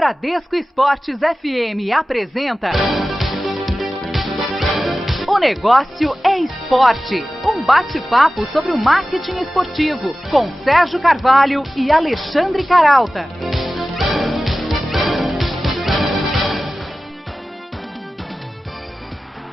Bradesco Esportes FM apresenta O Negócio é Esporte, um bate-papo sobre o marketing esportivo, com Sérgio Carvalho e Alexandre Caralta.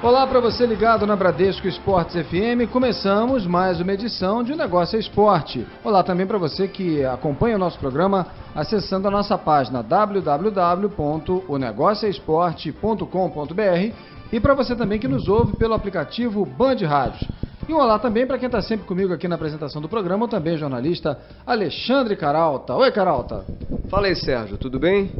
Olá para você ligado na Bradesco Esportes FM, começamos mais uma edição de O Negócio é Esporte. Olá também para você que acompanha o nosso programa acessando a nossa página www.onegocioesporte.com.br e para você também que nos ouve pelo aplicativo Band Rádios. E um olá também para quem está sempre comigo aqui na apresentação do programa, o também jornalista Alexandre Caralta. Oi, Caralta. Fala aí, Sérgio, tudo bem?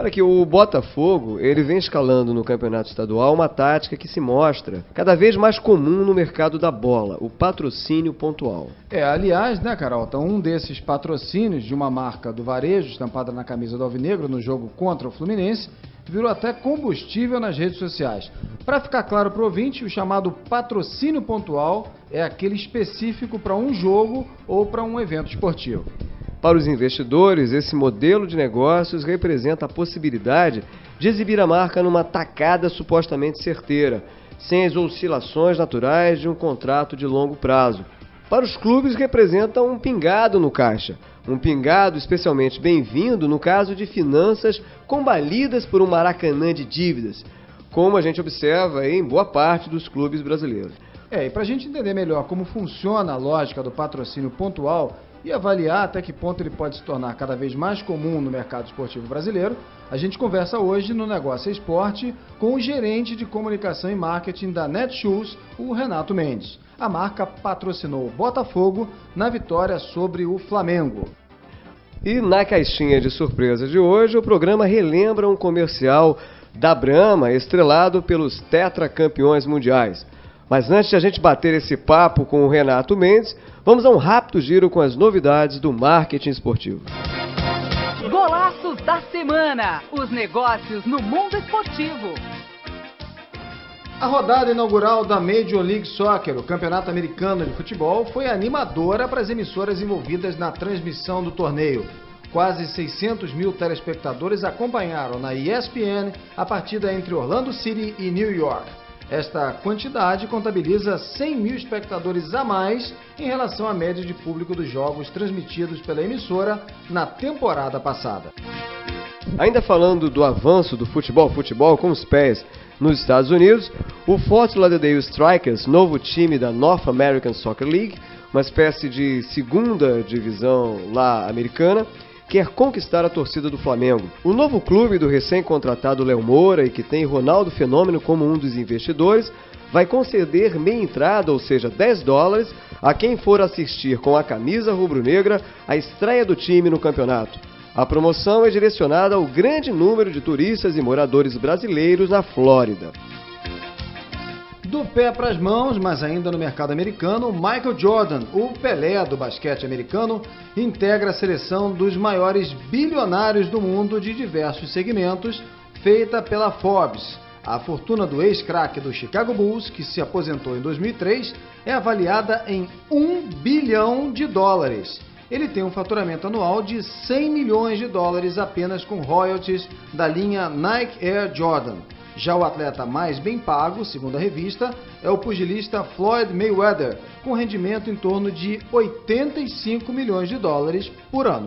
Olha aqui, o Botafogo, ele vem escalando no campeonato estadual uma tática que se mostra cada vez mais comum no mercado da bola, o patrocínio pontual. Aliás, né, Carolta, um desses patrocínios de uma marca do varejo estampada na camisa do Alvinegro no jogo contra o Fluminense virou até combustível nas redes sociais. Para ficar claro para o ouvinte, o chamado patrocínio pontual é aquele específico para um jogo ou para um evento esportivo. Para os investidores, esse modelo de negócios representa a possibilidade de exibir a marca numa tacada supostamente certeira, sem as oscilações naturais de um contrato de longo prazo. Para os clubes, representa um pingado no caixa, um pingado especialmente bem-vindo no caso de finanças combalidas por um Maracanã de dívidas, como a gente observa em boa parte dos clubes brasileiros. E para a gente entender melhor como funciona a lógica do patrocínio pontual e avaliar até que ponto ele pode se tornar cada vez mais comum no mercado esportivo brasileiro, a gente conversa hoje no Negócio é Esporte com o gerente de comunicação e marketing da Netshoes, o Renato Mendes. A marca patrocinou o Botafogo na vitória sobre o Flamengo. E na caixinha de surpresa de hoje, o programa relembra um comercial da Brahma estrelado pelos tetracampeões mundiais. Mas antes de a gente bater esse papo com o Renato Mendes, vamos a um rápido giro com as novidades do marketing esportivo. Golaços da semana, os negócios no mundo esportivo. A rodada inaugural da Major League Soccer, o campeonato americano de futebol, foi animadora para as emissoras envolvidas na transmissão do torneio. Quase 600 mil telespectadores acompanharam na ESPN a partida entre Orlando City e New York. Esta quantidade contabiliza 100 mil espectadores a mais em relação à média de público dos jogos transmitidos pela emissora na temporada passada. Ainda falando do avanço do futebol com os pés nos Estados Unidos, o Fort Lauderdale Strikers, novo time da North American Soccer League, uma espécie de segunda divisão lá americana, quer conquistar a torcida do Flamengo. O novo clube do recém-contratado Léo Moura e que tem Ronaldo Fenômeno como um dos investidores, vai conceder meia entrada, ou seja, $10, a quem for assistir com a camisa rubro-negra a estreia do time no campeonato. A promoção é direcionada ao grande número de turistas e moradores brasileiros na Flórida. Do pé para as mãos, mas ainda no mercado americano, Michael Jordan, o Pelé do basquete americano, integra a seleção dos maiores bilionários do mundo de diversos segmentos, feita pela Forbes. A fortuna do ex-craque do Chicago Bulls, que se aposentou em 2003, é avaliada em $1 bilhão. Ele tem um faturamento anual de $100 milhões apenas com royalties da linha Nike Air Jordan. Já o atleta mais bem pago, segundo a revista, é o pugilista Floyd Mayweather, com rendimento em torno de $85 milhões por ano.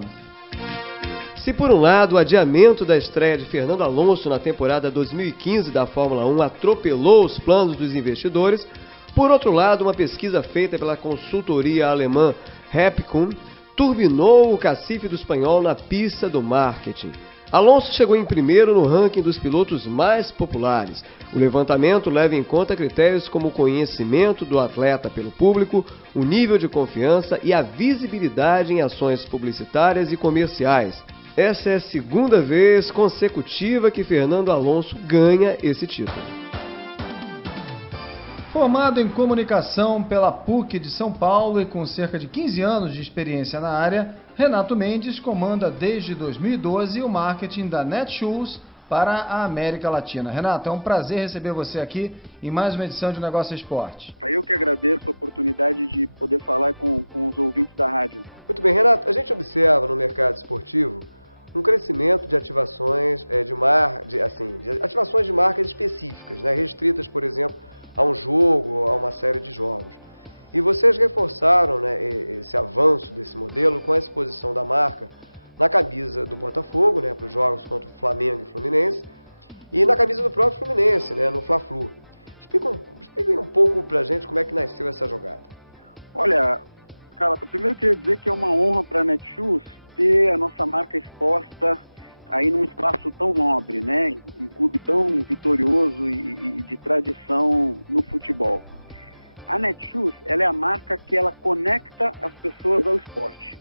Se por um lado o adiamento da estreia de Fernando Alonso na temporada 2015 da Fórmula 1 atropelou os planos dos investidores, por outro lado uma pesquisa feita pela consultoria alemã Repcom turbinou o cacife do espanhol na pista do marketing. Alonso chegou em primeiro no ranking dos pilotos mais populares. O levantamento leva em conta critérios como o conhecimento do atleta pelo público, o nível de confiança e a visibilidade em ações publicitárias e comerciais. Essa é a segunda vez consecutiva que Fernando Alonso ganha esse título. Formado em comunicação pela PUC de São Paulo e com cerca de 15 anos de experiência na área, Renato Mendes comanda desde 2012 o marketing da Netshoes para a América Latina. Renato, é um prazer receber você aqui em mais uma edição de Negócio Esporte. Eu que agradeço a oportunidade de poder falar com os ouvintes da rádio. Muito bem, Renato, a gente observa no mercado esportivo um crescimento de ativações de ativações de marcas específicas, né, restritas, por exemplo, a um jogo, a uma série de jogos. E vocês reforçaram, né, esse avanço desse modelo com a exposição da marca na camisa do Botafogo, né, para os jogos contra o Flamengo e Fluminense, e na camisa do próprio Fluminense, né, no Fla-Flu. Expliquem um pouco para a gente como é que nasceu essa jogada. Olha, cara, primeiro eu queria dizer que é uma honra para a Netshoes ter a nossa marca exposta aí num espaço tão nobre, né, um clube tão vitorioso e de tradição no futebol. A Netshoes, ela é a marca que ela conecta as pessoas ao esporte.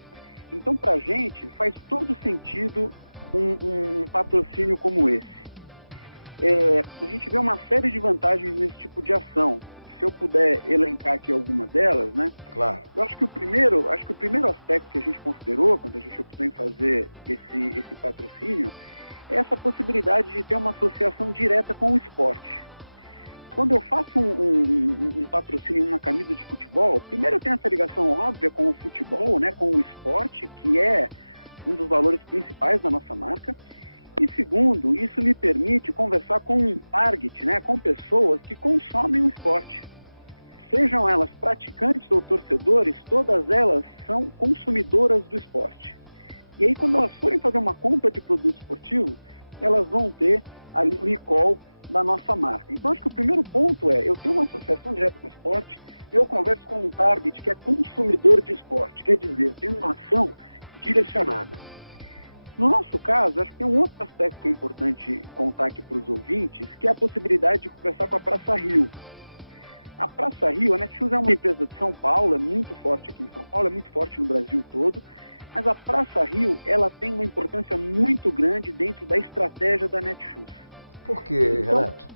Então, para a gente, faz todo sentido um patrocínio como esse. A gente vê uma série de vantagens nesse tipo de ação. Se eu puder elencar aqui algumas delas, né? Claro. Eu acho que o primeiro aspecto que a gente considerou quando a gente optou em fazer esse patrocínio é essa possibilidade de ter uma associação direta com o esporte. Quando eu faço um patrocínio em uma camisa de futebol, primeiro eu tenho essa ligação óbvia com o futebol, né, com o esporte, que é um dos valores principais da nossa marca. E segundo, isso me permite conversar com um target, né, com pessoas que consomem o esporte. Sejam elas praticantes ou torcedores, todas elas são consumidoras do esporte. E aí quando elas forem fazer uma compra de produto esportivo, elas vão ter ali o recall da nossa marca. Então acho que o primeiro ponto eu tenho uma associação direta com o esporte, eu converso com um target que é consumidor de esporte, quer dizer, eu tenho uma ação direcionada. No nosso caso, acho que tem um outro aspecto que é importante contar aqui para os ouvintes, que é a possibilidade de conversar com a Praça Rio. A Praça Rio, a Netshoes é uma empresa de São Paulo, é muito forte aqui em São Paulo, é muito forte no Brasil todo, mas a Praça Rio, ela tem uma importância muito grande dentro da estratégia da Netshoes. Por quê, Renato?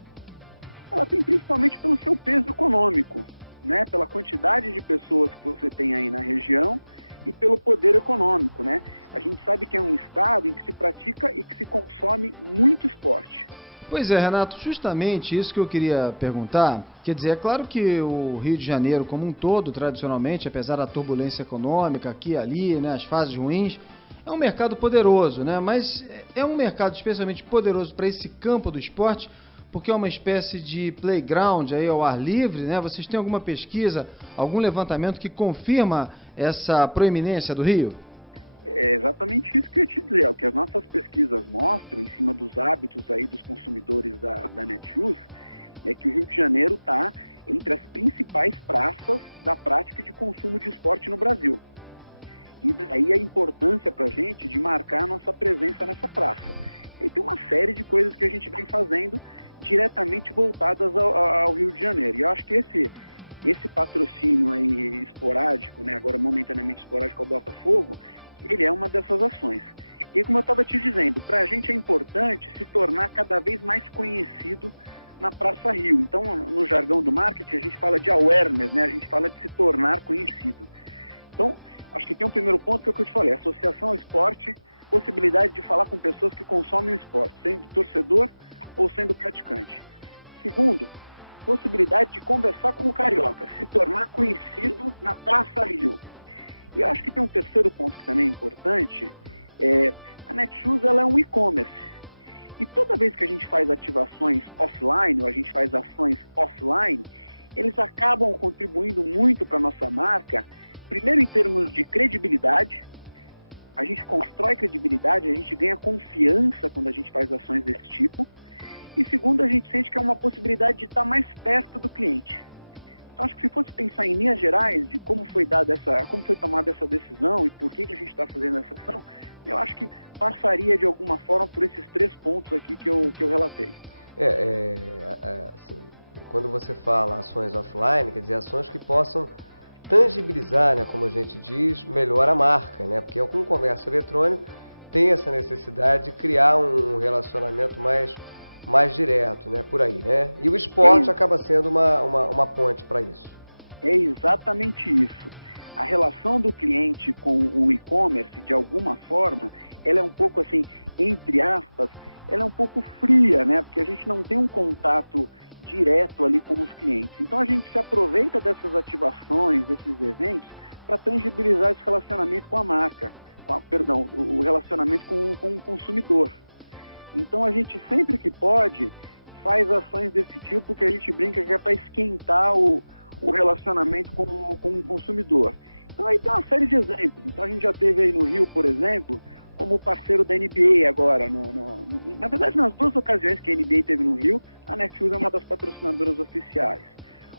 Ela tem principalmente pelo seu peso econômico, né? Pela quantidade de pessoas que você tem aí na região e pelo poder econômico, né? A gente sabe que é um estado em que se pratica e que se consome muito esporte. Pois é, Renato, justamente isso que eu queria perguntar. Quer dizer, é claro que o Rio de Janeiro como um todo, tradicionalmente, apesar da turbulência econômica aqui e ali, né, as fases ruins, é um mercado poderoso, né? Mas é um mercado especialmente poderoso para esse campo do esporte, porque é uma espécie de playground aí ao ar livre, né? Vocês têm alguma pesquisa, algum levantamento que confirma essa proeminência do Rio? É exatamente isso que eu ia te dizer. O que as nossas pesquisas mostram, em cima dos hábitos aí dos consumidores da Netshoes, é que o Rio de Janeiro está entre as principais praças da prática de consumo de esporte no Brasil. E daí a importância para a gente de marcar a nossa presença nessa praça. E tem uma série de coisas que a gente vem fazendo diretamente voltadas ao Rio de Janeiro. E eu acho que esse patrocínio aí esporádico, né, agora momentaneamente esporádico ao Botafogo, ele é uma dessas ações. E como eu estava te dizendo, para a gente é importante se tornar cada vez mais conhecido na Praça Rio. Então, no jargão do marketing, a gente fala de awareness, né? A gente fala de se tornar conhecido. Então, acho que tem um primeiro ponto que é o que eu te falei, associação ao esporte, possibilidade de falar com pessoas que consomem o esporte, sendo torcedor ou sendo praticante. Segundo, possibilidade de conversar com o carioca, se tornar conhecido na Praça Rio. E eu acho que tem um terceiro ponto que também é importante, a Netshoes ela é um e-commerce. E toda vez que a gente faz ativações offline, ou a gente faz ações offline, eles acabam contribuindo muito para a nossa marca, primeiro em termos de credibilidade, a gente constrói credibilidade, a gente ganha confiança quando a gente faz ações desse tipo, e segundo, a gente sente que é uma possibilidade de estar mais perto do cliente. Então, acho que se fosse pensar em linhas gerais de como foi tomada essa decisão e por que a gente está fazendo essa ação, eu acho que passaria de alguma forma por esses 3 pontos aqui que eu relatei. Assim, quando você fala ações offline, quer dizer, ações que possam tangibilizar, né, como a gente diz, melhor a marca, né? Porque com o comércio eletrônico tem essa necessidade de criar um relacionamento mais direto, né, por aí, né? E o esporte acaba sendo uma ponte para isso. É exatamente isso. A relação do cliente com o e-commerce, de alguma forma, ela é um pouco assim, entre aspas, ela é um pouco fria, né? Porque a gente não tem um contato direto ali com os clientes. Então a gente se aproveita dessas ativações, desses eventos, para tangibilizar esse relacionamento com a marca. o relacionamento com o consumidor. Então a gente sempre que pode faz ações desse tipo que a gente brinca que é para esquentar o relacionamento com o consumidor. Então aí tem uma série de exemplos. Então a gente já teve aí no Rio, por exemplo, como parceiro da NBA agora. Na verdade, nas duas ocasiões que a NBA teve no Rio, a Netshoes é uma das patrocinadoras oficiais.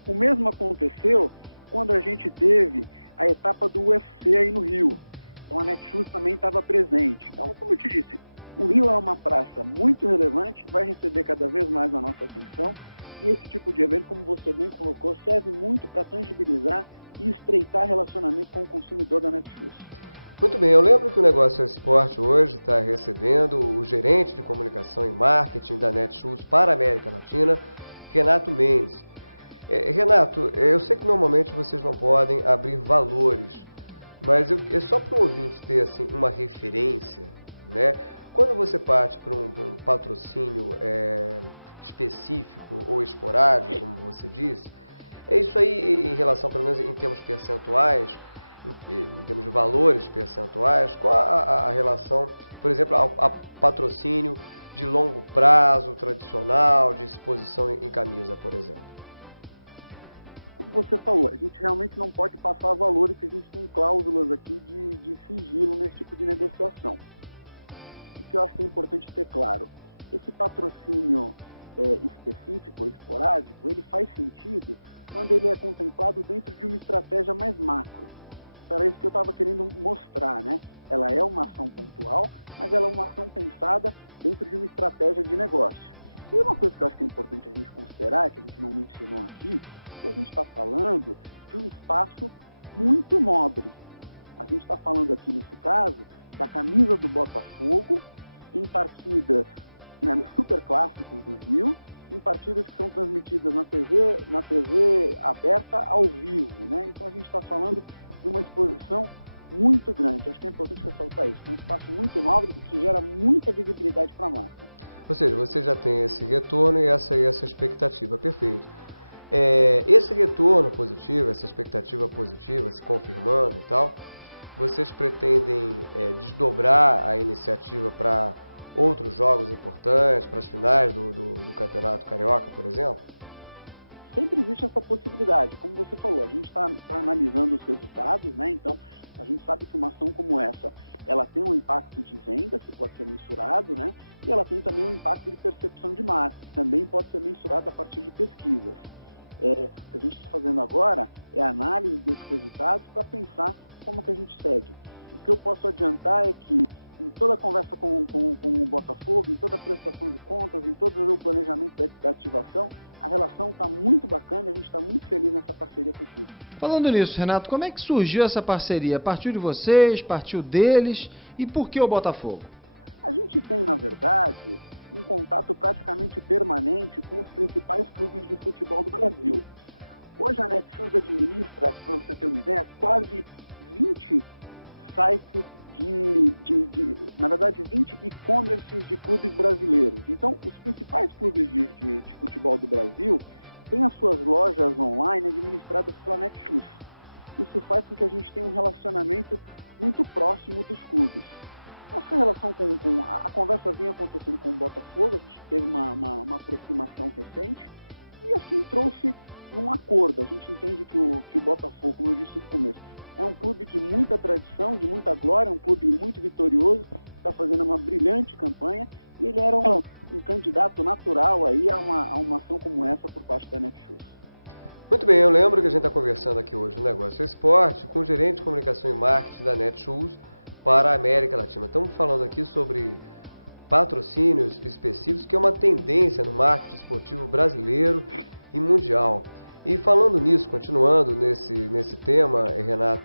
O mesmo aconteceu quando a gente teve a etapa do UFC aí no Rio. Então a Netshoes também estava presente. Então, como eu te disse, o Rio é uma praça muito relevante, vai receber cada vez mais a nossa atenção, e esse tipo de evento, como você bem colocou, serve muito para tangibilizar e estreitar relacionamento com o consumidor da Netshoes. Muito bem, eu lembro que o Negócio é Esporte hoje está recebendo o gerente de comunicação e marketing da Netshoes para a América Latina, Renato Mendes. Renato, eu sei que normalmente vocês não podem abrir valores, mas é só para o ouvinte ter assim, uma referência, né? Quando você parte para um patrocínio específico ou esporádico, como você disse, é isso aí em relação, pelo menos em termos percentuais, em termos de valores percentuais, qual a relação, por exemplo, a patrocínio de longo prazo, tradicional, de exposição em camisa, por exemplo? Como você falou, a gente realmente não pode passar valores, porque a gente tem cláusulas aqui de sigilo nesse tipo de negociação. O que eu acho que é importante ter claro, esse patrocínio específico, esporádico, ele faz sentido quando ele é contemplado dentro de uma estratégia mais macro. Era isso que eu estava querendo mostrar, né? Ela é uma ação pontual, mas ela é uma ação pensada dentro de uma estratégia de negócio. E uma coisa que eu acho que é importante a gente considerar, que a gente não mencionou aqui, é que a gente está falando de um espaço muito nobre. A gente está falando aqui, nesse caso, da camisa do Botafogo em partidas, né, nos superclássicos do Rio, em partidas que são transmitidas na TV aberta ao vivo, né? Então a gente está falando de uma exposição muito grande. Acho que é importante ressaltar isso. É um espaço muito nobre e que gera muita visibilidade para a marca. Ou seja, você já tem esse retorno e essa expectativa. Perfeito. Esse retorno positivo, essa expectativa positiva se confirmando e tal, vocês pretendem desdobrar a iniciativa para outros jogos importantes, para as finais do Campeonato Carioca, por exemplo? Sempre existe essa possibilidade. Como você falou, a gente está analisando os resultados, né? Então, a gente sabe que uma ação como essa, ela tem um impacto de venda, que pode ser mensurado, né? E ela tem também um impacto de percepção de marca, que também pode ser mensurado a partir de pesquisas. O que a gente está fazendo agora é a análise desses resultados para pensar como que a gente segue. O que eu posso adiantar é que em toda a conversa com o Botafogo, em toda a prestação de contas, em todo o planejamento da ativação, a relação está muito bacana e a gente está muito feliz nessa parceria com o clube. Falando nisso, Renato, como é que surgiu essa parceria? Partiu de vocês, partiu deles e por que o Botafogo? A gente tem, na verdade, um contato praticamente permanente com os principais clubes de futebol do Brasil. Hoje a Netshoes administra, para você ter uma ideia, quase 20 sites na verdade, 20 e-commerces de clubes brasileiros. Então, os principais clubes de futebol do Brasil têm as suas lojas online administradas pela Netshoes. Isso faz com que a gente tenha um relacionamento muito próximo dos clubes. Acho que a relação a conversa vinha acontecendo com o Botafogo, a gente teve uma aproximação recente e acho que trouxe um acordo. A gente entende que o Botafogo, como eu disse no começo, é um clube de muita tradição, de muita glória, um clube muito vitorioso, está fazendo uma brilhante campanha e ele era um candidato natural aí a uma ação como essa por parte da Netshoes. Muito bem, eu lembro que a gente está conversando aqui hoje no Negócio é Esporte com o gerente de comunicação e marketing da Netshoes para a América Latina. Estamos falando aqui sobre patrocínios específicos, que é uma tendência no marketing esportivo brasileiro e mundial. E falando nisso, continuando nesse tema, Renato,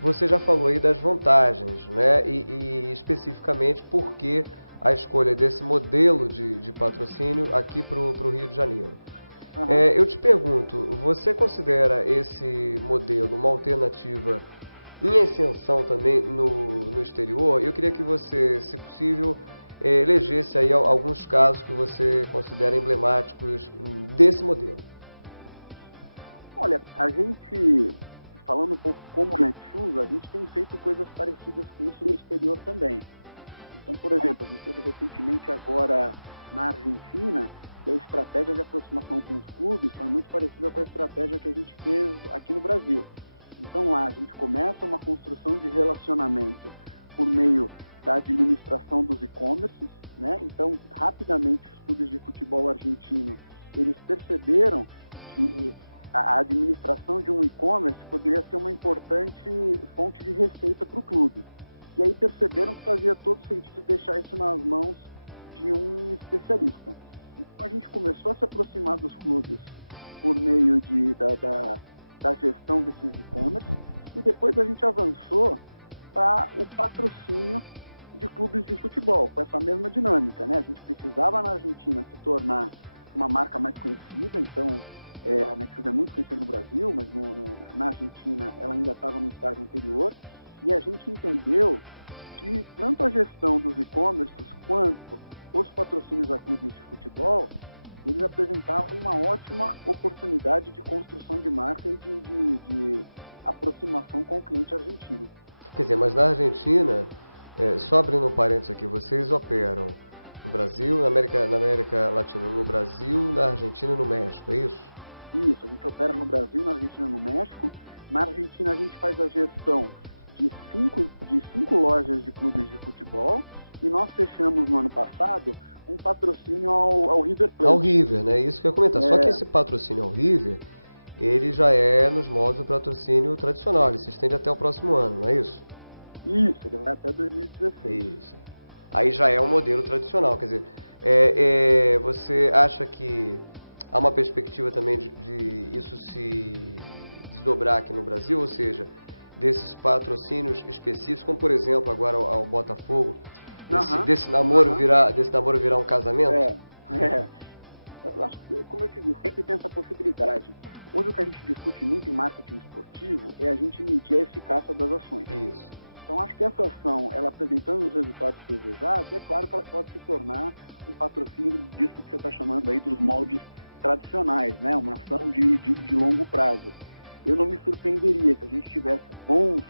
você já falou aí das vantagens, né? E especificamente por que a escolha desse modelo de patrocínio aqui para o Rio de Janeiro. Uhum. Eu te pergunto, você considera esse modelo uma alternativa em ascensão também no exterior? Eu queria que você, se possível, elegesse aí alguns casos que você considera emblemáticos desse modelo. Olha, a gente falando um pouco como a Netshoes, a gente tem feito coisas parecidas com isso no exterior também. Então, por exemplo, a gente teve recentemente agora na Argentina, que a estratégia de aproximação com os clubes foi muito parecida com a estratégia que a gente fez aqui no Brasil. Então lá a gente começa uma construção de relacionamento por meio da administração dos e-commerces, né? Então, rapidamente os clubes de futebol argentino, eles perceberam que a administração de um e-commerce poderia ser uma importante fonte de receita para o clube. E aí perceberam que fazia todo sentido deixar isso nas mãos de um especialista. Então a gente começou a se aproximar dos clubes por meio da gestão desses e-commerce e depois a gente avançou para o patrocínio de clubes de futebol, com essa mesma dinâmica, né? A gente precisava na Argentina se tornar uma marca mais conhecida, então a Netshoes é muito conhecida no Brasil, mas na Argentina ela ainda estava no estágio anterior, e a gente entendeu que tanto a gestão dos e-commerces quanto os patrocínios a clubes de futebol, eles apresentavam uma ótima oportunidade de construção de marca e de aproximação com o cliente argentino. Quer dizer, mas na Argentina, só abrindo um parênteses aqui, vocês operam no Brasil, na América Latina, no Brasil, na Argentina e no México, é isso? Isso, a gente opera no Brasil, na Argentina e no México. Na Argentina a gente faz a gestão de cinco lojas de clubes de futebol e nós fechamos no ano passado um patrocínio ao River Plate. Ao River, né? Isso que eu ia comentar. Só que esse patrocínio ao River, ele já é nos moldes do patrocínio tradicional, ele se estende até o próximo ano, não é isso? Isso, ele vai até 2016. Isso. Aí já é um modelo tradicional, quer dizer, você acha que há uma perspectiva também de isso se desdobrar aqui no Brasil, ou seja, desses patrocínios específicos, como por exemplo agora ao Botafogo, desse namoro virar um casamento? Eu acho que, como eu te disse, sempre tem essa possibilidade. Hoje o que a gente discute muito em marketing esportivo é a gente medir a eficácia das ações. Isso. Então acho que essa ação, ela apresentando os resultados desejados, é claro que ela pode se tornar um patrocínio disso que você está chamando aí dos moldes tradicionais, né? Uma ação de longo prazo. Eu não me surpreenderia se a gente tivesse bons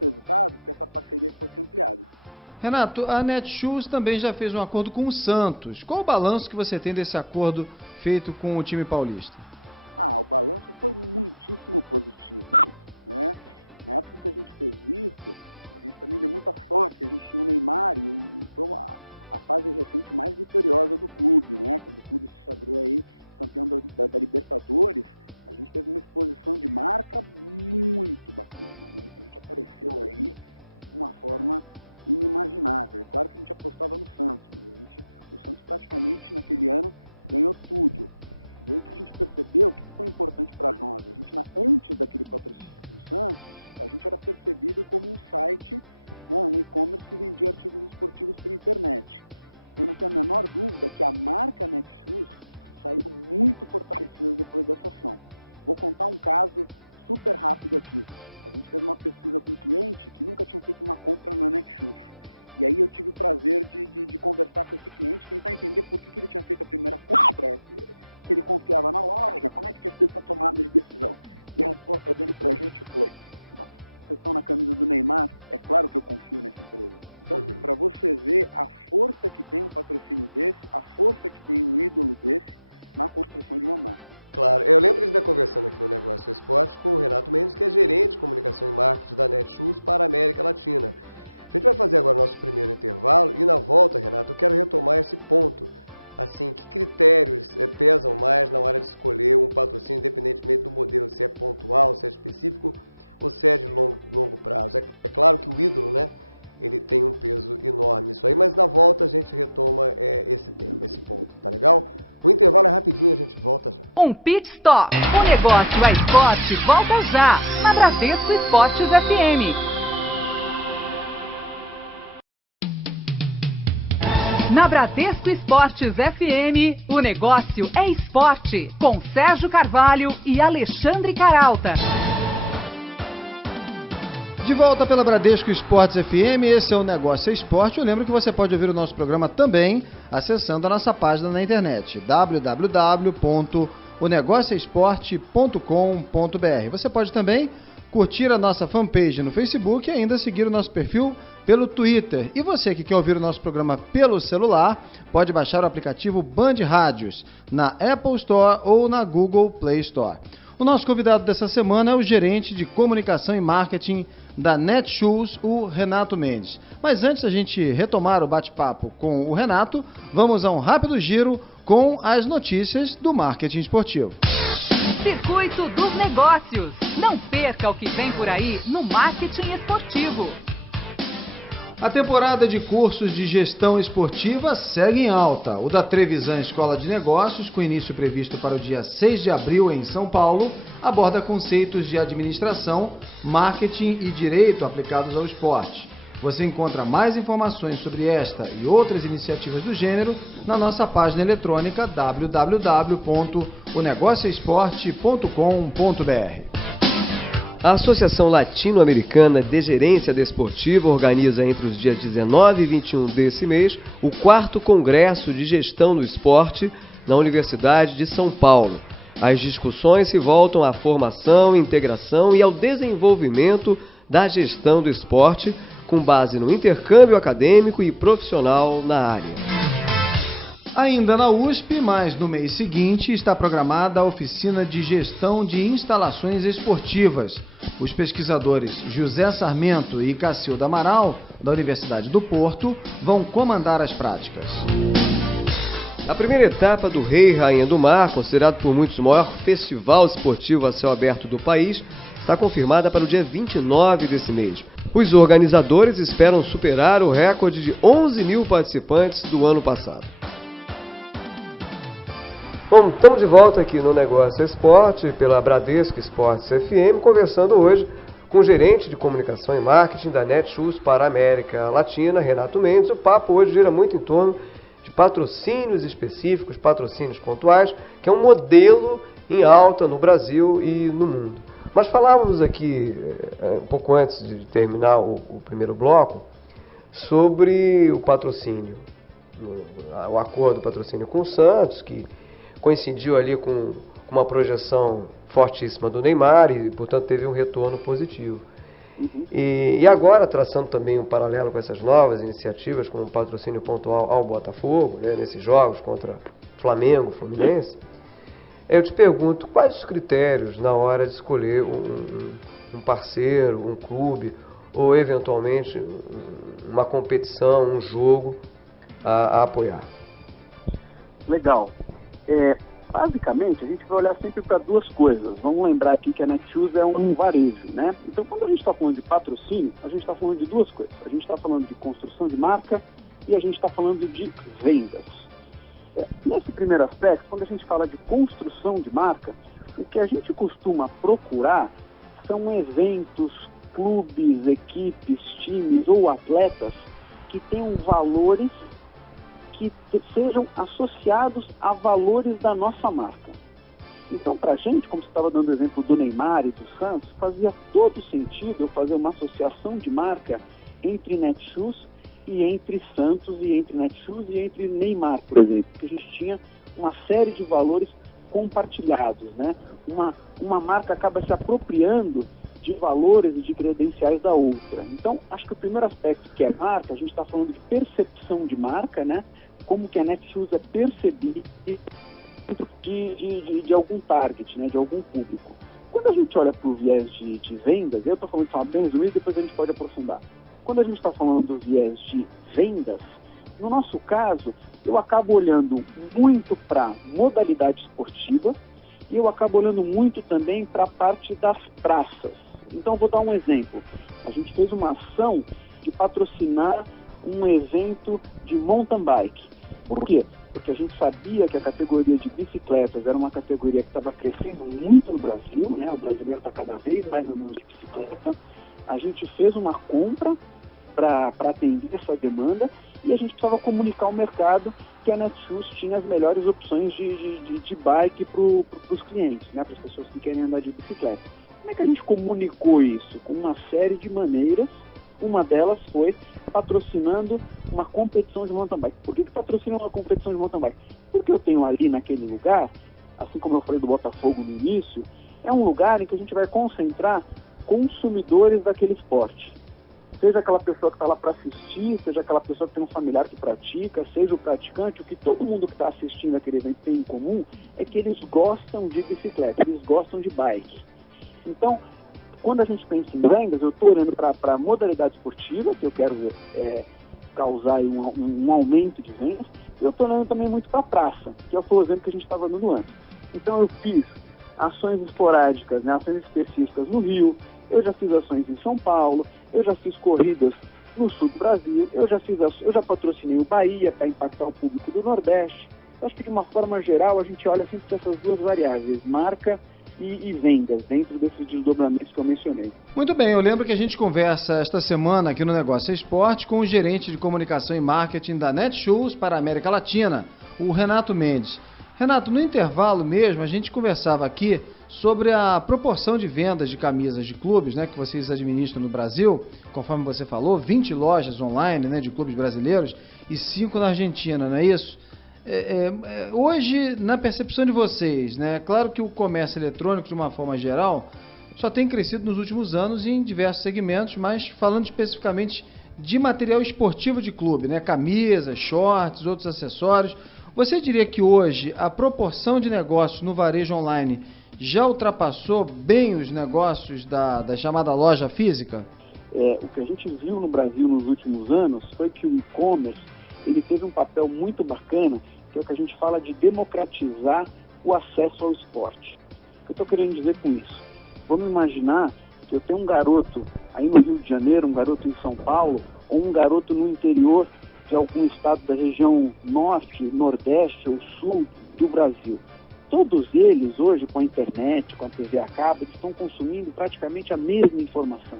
resultados, que essa parceria fosse ampliada. Renato, a Netshoes também já fez um acordo com o Santos. Qual o balanço que você tem desse acordo feito com o time paulista? O balanço foi muitíssimo positivo, né? Na época que a gente fez isso, a gente também deu muita sorte, a gente tinha o Neymar e foi a fase recente mais vitoriosa do clube, né? Quando o clube se sagrou aí campeão da Libertadores, a gente teve uma exposição de marca muito bacana, né? A gente apareceu aí de uma forma inimaginável. É claro que a gente apostava no Santos, mas o Santos praticamente naquele ano ganhou tudo. Desde que a gente percebeu o que foi importante para nós, a gente antes daquele patrocínio do Santos, a gente era percebido como um site, né, um e-commerce que vendia artigos esportivos pela internet. Eu não tenho a menor dúvida que a marca Netshoes saiu muito fortalecida depois dessa ação. Vou contar um caso super rápido aqui. A gente fez uma pesquisa com um cliente que nunca tinha feito uma compra na Netshoes. E aí eu tive o prazer de conversar com esse cliente, tentar entender por que ele tinha feito a primeira compra, que ele confiava na loja, como é que tinha feito a tomada de decisão. E a resposta dele pra gente foi: vocês estão na camisa do Neymar, é claro que eu confio nessa empresa. Então, para você ver a força que tem um patrocínio desse, a força que tem um ídolo desse na construção de uma marca. Claro, eu lembro que a gente está conversando aqui no Negócio Esporte com o Renato Mendes, que é gerente de comunicação e marketing da Netshoes para a América Latina. A gente vai fazer agora o nosso primeiro intervalo e na volta, Renato, eu quero retomar esse ponto. Assim, que critérios pesam mais na hora de escolher um patrocínio, independentemente do modelo, se é pontual, se é específico ou se é de longo prazo? É claro que o ídolo, né, ele tem um peso enorme nisso aí, mas na volta a gente retoma esse tema, esse ponto, tá legal? O intervalo é rapidinho, a gente volta já. Um pit stop. O negócio é esporte, volta já, na Bradesco Esportes FM. Na Bradesco Esportes FM, o negócio é esporte, com Sérgio Carvalho e Alexandre Caralta. De volta pela Bradesco Esportes FM, esse é o Negócio é Esporte. Eu lembro que você pode ouvir o nosso programa também acessando a nossa página na internet, www.onegocioesporte.com.br. Você pode também curtir a nossa fanpage no Facebook e ainda seguir o nosso perfil pelo Twitter. E você que quer ouvir o nosso programa pelo celular, pode baixar o aplicativo Band Rádios na Apple Store ou na Google Play Store. O nosso convidado dessa semana é o gerente de comunicação e marketing da Netshoes, o Renato Mendes. Mas antes da gente retomar o bate-papo com o Renato, vamos a um rápido giro com as notícias do marketing esportivo. Circuito dos Negócios. Não perca o que vem por aí no marketing esportivo. A temporada de cursos de gestão esportiva segue em alta. O da Trevisan Escola de Negócios, com início previsto para o dia 6 de abril em São Paulo, aborda conceitos de administração, marketing e direito aplicados ao esporte. Você encontra mais informações sobre esta e outras iniciativas do gênero na nossa página eletrônica www.onegocioesporte.com.br. A Associação Latino-Americana de Gerência Desportiva organiza entre os dias 19 e 21 desse mês o 4º Congresso de Gestão do Esporte na Universidade de São Paulo. As discussões se voltam à formação, integração e ao desenvolvimento da gestão do esporte, com base no intercâmbio acadêmico e profissional na área. Ainda na USP, mas no mês seguinte, está programada a oficina de gestão de instalações esportivas. Os pesquisadores José Sarmento e Cacilda Amaral, da Universidade do Porto, vão comandar as práticas. A primeira etapa do Rei e Rainha do Mar, considerado por muitos o maior festival esportivo a céu aberto do país, está confirmada para o dia 29 desse mês. Os organizadores esperam superar o recorde de 11 mil participantes do ano passado. Bom, estamos de volta aqui no Negócio Esporte, pela Bradesco Esportes FM, conversando hoje com o gerente de comunicação e marketing da Netshoes para a América Latina, Renato Mendes. O papo hoje gira muito em torno de patrocínios específicos, patrocínios pontuais, que é um modelo em alta no Brasil e no mundo. Mas falávamos aqui, um pouco antes de terminar o primeiro bloco, sobre o patrocínio, o acordo do patrocínio com o Santos, que coincidiu ali com uma projeção fortíssima do Neymar e, portanto, teve um retorno positivo. E agora, traçando também um paralelo com essas novas iniciativas, como o patrocínio pontual ao Botafogo, né, nesses jogos contra Flamengo, Fluminense, eu te pergunto, quais os critérios na hora de escolher um parceiro, um clube, ou eventualmente uma competição, um jogo a apoiar? Legal. Basicamente, a gente vai olhar sempre para duas coisas. Vamos lembrar aqui que a Netshoes é um varejo, né? Então, quando a gente está falando de patrocínio, a gente está falando de duas coisas. A gente está falando de construção de marca e a gente está falando de vendas. Nesse primeiro aspecto, quando a gente fala de construção de marca, o que a gente costuma procurar são eventos, clubes, equipes, times ou atletas que tenham valores que sejam associados a valores da nossa marca. Então, para a gente, como você estava dando o exemplo do Neymar e do Santos, fazia todo sentido eu fazer uma associação de marca entre Netshoes e entre Santos e entre Netshoes e entre Neymar, por exemplo, porque a gente tinha uma série de valores compartilhados, né? Uma marca acaba se apropriando de valores e de credenciais da outra. Então, acho que o primeiro aspecto, que é marca, a gente está falando de percepção de marca, né? Como que a Netshoes é percebida dentro de algum target, né? De algum público. Quando a gente olha para o viés de vendas, eu estou falando de forma bem resumida, depois a gente pode aprofundar. Quando a gente está falando do viés de vendas, no nosso caso, eu acabo olhando muito para modalidade esportiva e eu acabo olhando muito também para a parte das praças. Então, vou dar um exemplo. A gente fez uma ação de patrocinar um evento de mountain bike. Por quê? Porque a gente sabia que a categoria de bicicletas era uma categoria que estava crescendo muito no Brasil, né? O brasileiro está cada vez mais andando de bicicleta. A gente fez uma compra para atender essa demanda e a gente precisava comunicar ao mercado que a Netshoes tinha as melhores opções de bike para os clientes, né? Para as pessoas que querem andar de bicicleta. Como é que a gente comunicou isso? Com uma série de maneiras. Uma delas foi patrocinando uma competição de mountain bike. Por que patrocina uma competição de mountain bike? Porque eu tenho ali naquele lugar, assim como eu falei do Botafogo no início, é um lugar em que a gente vai concentrar consumidores daquele esporte. Seja aquela pessoa que está lá para assistir, seja aquela pessoa que tem um familiar que pratica, seja o praticante, o que todo mundo que está assistindo aquele evento tem em comum é que eles gostam de bicicleta, eles gostam de bike. Então, quando a gente pensa em vendas, eu estou olhando para a modalidade esportiva, que eu quero causar aí um aumento de vendas, e eu estou olhando também muito para a praça, que é o exemplo que a gente estava dando antes. Então eu fiz ações esporádicas, né, ações específicas no Rio, eu já fiz ações em São Paulo, eu já fiz corridas no sul do Brasil, eu já patrocinei o Bahia para impactar o público do Nordeste. Eu acho que de uma forma geral a gente olha sempre para essas duas variáveis, marca e vendas, dentro desses desdobramentos que eu mencionei. Muito bem, eu lembro que a gente conversa esta semana aqui no Negócio Esporte com o gerente de comunicação e marketing da Netshoes para a América Latina, o Renato Mendes. Renato, no intervalo mesmo, a gente conversava aqui sobre a proporção de vendas de camisas de clubes, né, que vocês administram no Brasil, conforme você falou, 20 lojas online, né, de clubes brasileiros e 5 na Argentina, não é isso? Hoje, na percepção de vocês, né, claro que o comércio eletrônico, de uma forma geral, só tem crescido nos últimos anos em diversos segmentos, mas falando especificamente de material esportivo de clube, né, camisas, shorts, outros acessórios, você diria que hoje a proporção de negócios no varejo online já ultrapassou bem os negócios da chamada loja física? O que a gente viu no Brasil nos últimos anos foi que o e-commerce ele teve um papel muito bacana, que é o que a gente fala de democratizar o acesso ao esporte. O que eu estou querendo dizer com isso? Vamos imaginar que eu tenho um garoto aí no Rio de Janeiro, um garoto em São Paulo, ou um garoto no interior de algum estado da região norte, nordeste ou sul do Brasil. Todos eles hoje, com a internet, com a TV a cabo, eles estão consumindo praticamente a mesma informação.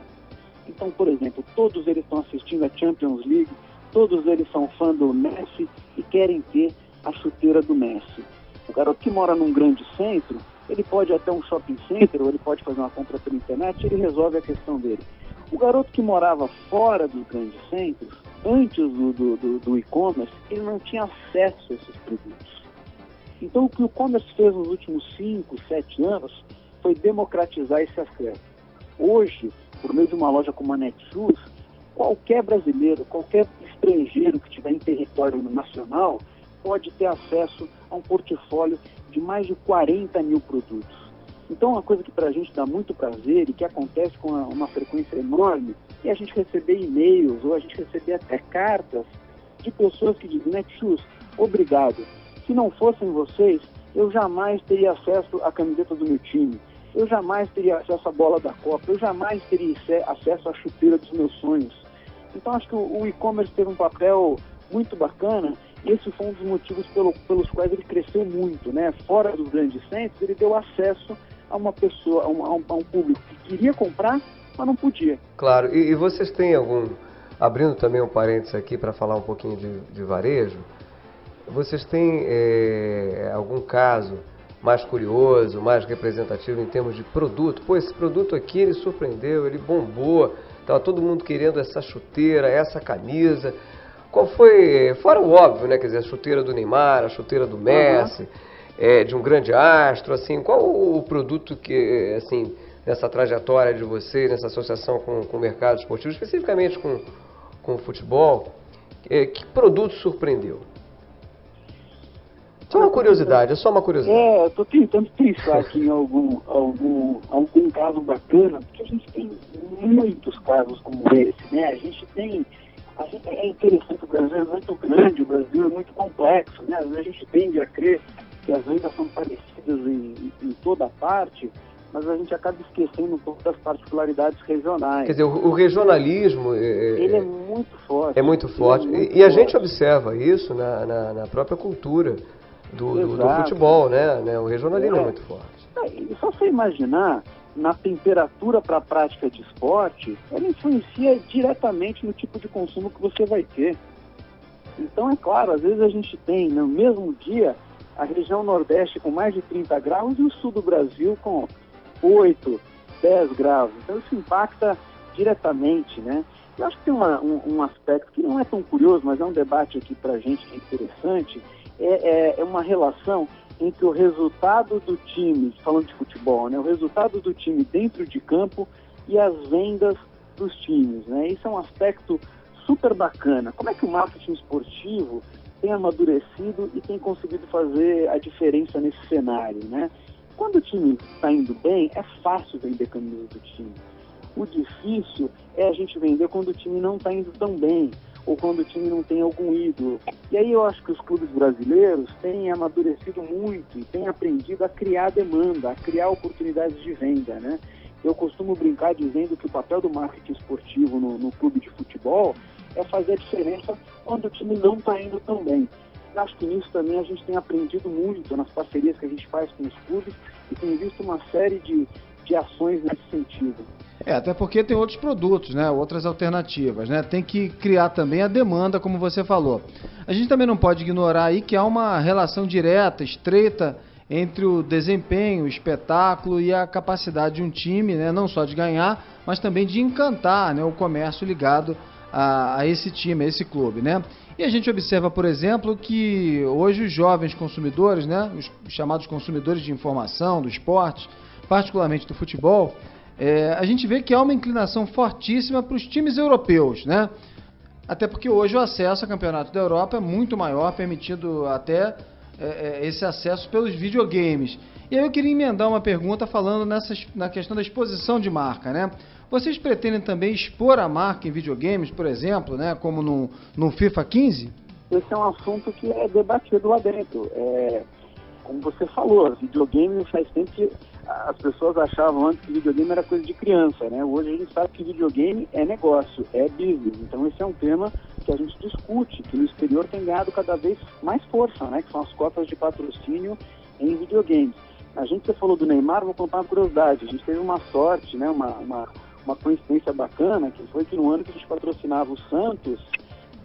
Então, por exemplo, todos eles estão assistindo a Champions League, todos eles são fã do Messi e querem ter a chuteira do Messi. O garoto que mora num grande centro, ele pode ir até um shopping center, ou ele pode fazer uma compra pela internet, ele resolve a questão dele. O garoto que morava fora dos grandes centros, antes do e-commerce, ele não tinha acesso a esses produtos. Então, o que o e-commerce fez nos últimos 5, 7 anos foi democratizar esse acesso. Hoje, por meio de uma loja como a Netshoes, qualquer brasileiro, qualquer estrangeiro que estiver em território nacional pode ter acesso a um portfólio de mais de 40 mil produtos. Então, uma coisa que para a gente dá muito prazer e que acontece com uma frequência enorme é a gente receber e-mails ou a gente receber até cartas de pessoas que dizem: Netshoes, obrigado. Se não fossem vocês, eu jamais teria acesso à camiseta do meu time. Eu jamais teria acesso à bola da Copa. Eu jamais teria acesso à chuteira dos meus sonhos. Então, acho que o e-commerce teve um papel muito bacana e esse foi um dos motivos pelos quais ele cresceu muito, né? Fora dos grandes centros, ele deu acesso a uma pessoa, a um público que queria comprar, mas não podia. Claro, e vocês têm abrindo também um parênteses aqui para falar um pouquinho de varejo, vocês têm algum caso mais curioso, mais representativo em termos de produto? Pô, esse produto aqui, ele surpreendeu, ele bombou, estava todo mundo querendo essa chuteira, essa camisa. Qual foi, fora o óbvio, né, quer dizer, a chuteira do Neymar, a chuteira do Messi, de um grande astro, assim, qual o produto que, assim, nessa trajetória de vocês, nessa associação com o mercado esportivo, especificamente com o futebol, que produto surpreendeu? Só uma curiosidade, é só uma curiosidade. Eu estou tentando pensar aqui em algum caso bacana, porque a gente tem muitos casos como esse, né? É interessante, o Brasil é muito grande, o Brasil é muito complexo, né? Às vezes a gente tende a crer que as vendas são parecidas em toda parte, mas a gente acaba esquecendo um pouco das particularidades regionais. Quer dizer, o regionalismo... ele é muito forte. É muito forte. E a gente observa isso na própria cultura do futebol, né? O regionalismo é muito forte. E só você imaginar, na temperatura para a prática de esporte, ela influencia diretamente no tipo de consumo que você vai ter. Então, é claro, às vezes a gente tem, no mesmo dia, a região Nordeste com mais de 30 graus e o sul do Brasil com 8, 10 graus. Então, isso impacta diretamente, né? Eu acho que tem um aspecto que não é tão curioso, mas é um debate aqui para a gente que é interessante, é uma relação entre o resultado do time, falando de futebol, né, o resultado do time dentro de campo e as vendas dos times, né? Isso é um aspecto super bacana. Como é que o marketing esportivo tem amadurecido e tem conseguido fazer a diferença nesse cenário, né? Quando o time está indo bem, é fácil vender camisa do time. O difícil é a gente vender quando o time não está indo tão bem, ou quando o time não tem algum ídolo. E aí eu acho que os clubes brasileiros têm amadurecido muito e têm aprendido a criar demanda, a criar oportunidades de venda, né? Eu costumo brincar dizendo que o papel do marketing esportivo no clube de futebol é fazer a diferença quando o time não está indo tão bem. Eu acho que nisso também a gente tem aprendido muito nas parcerias que a gente faz com os clubes e tem visto uma série de ações nesse sentido. Até porque tem outros produtos, né? Outras alternativas, né? Tem que criar também a demanda, como você falou. A gente também não pode ignorar aí que há uma relação direta, estreita, entre o desempenho, o espetáculo e a capacidade de um time, né? Não só de ganhar, mas também de encantar, né? O comércio ligado a esse time, a esse clube, né? E a gente observa, por exemplo, que hoje os jovens consumidores, né? Os chamados consumidores de informação, do esporte, particularmente do futebol, a gente vê que há uma inclinação fortíssima para os times europeus, né? Até porque hoje o acesso ao campeonato da Europa é muito maior, permitindo até esse acesso pelos videogames. E aí eu queria emendar uma pergunta falando na questão da exposição de marca, né? Vocês pretendem também expor a marca em videogames, por exemplo, né? Como no FIFA 15? Esse é um assunto que é debatido lá dentro. Como você falou, videogame faz tempo que as pessoas achavam antes que videogame era coisa de criança, né? Hoje a gente sabe que videogame é negócio, é business. Então esse é um tema que a gente discute, que no exterior tem ganhado cada vez mais força, né? Que são as cotas de patrocínio em videogames. Você falou do Neymar, vou contar uma curiosidade. A gente teve uma sorte, né? Uma coincidência bacana, que foi que no ano que a gente patrocinava o Santos,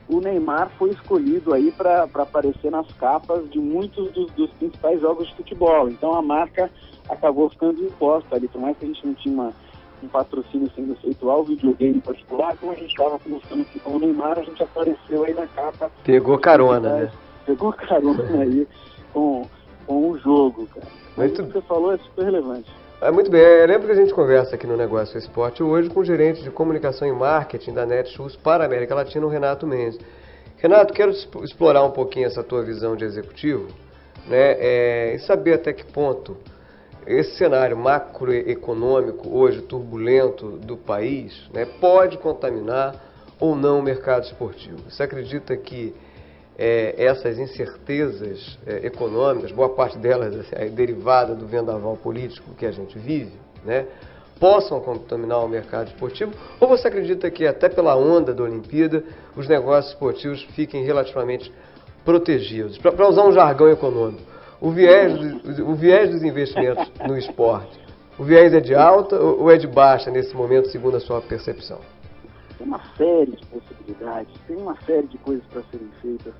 o Neymar foi escolhido aí para aparecer nas capas de muitos dos principais jogos de futebol. Então a marca acabou ficando imposta ali, por mais que a gente não tinha um patrocínio sendo feito ao videogame em particular, como a gente estava mostrando aqui com o Neymar, a gente apareceu aí na capa. Pegou carona, né? Pegou carona aí com o jogo, cara. Mas tudo que você falou é super relevante. Muito bem, eu lembro que a gente conversa aqui no Negócio Esporte hoje com o gerente de comunicação e marketing da Netshoes para a América Latina, o Renato Mendes. Renato, quero explorar um pouquinho essa tua visão de executivo, né, e saber até que ponto esse cenário macroeconômico hoje turbulento do país, né, pode contaminar ou não o mercado esportivo. Você acredita que essas incertezas econômicas, boa parte delas é derivada do vendaval político que a gente vive, né, possam contaminar o mercado esportivo? Ou você acredita que até pela onda da Olimpíada os negócios esportivos fiquem relativamente protegidos? Para usar um jargão econômico, o viés dos investimentos no esporte, o viés é de alta ou é de baixa nesse momento, segundo a sua percepção? Tem uma série de possibilidades, tem uma série de coisas para serem feitas.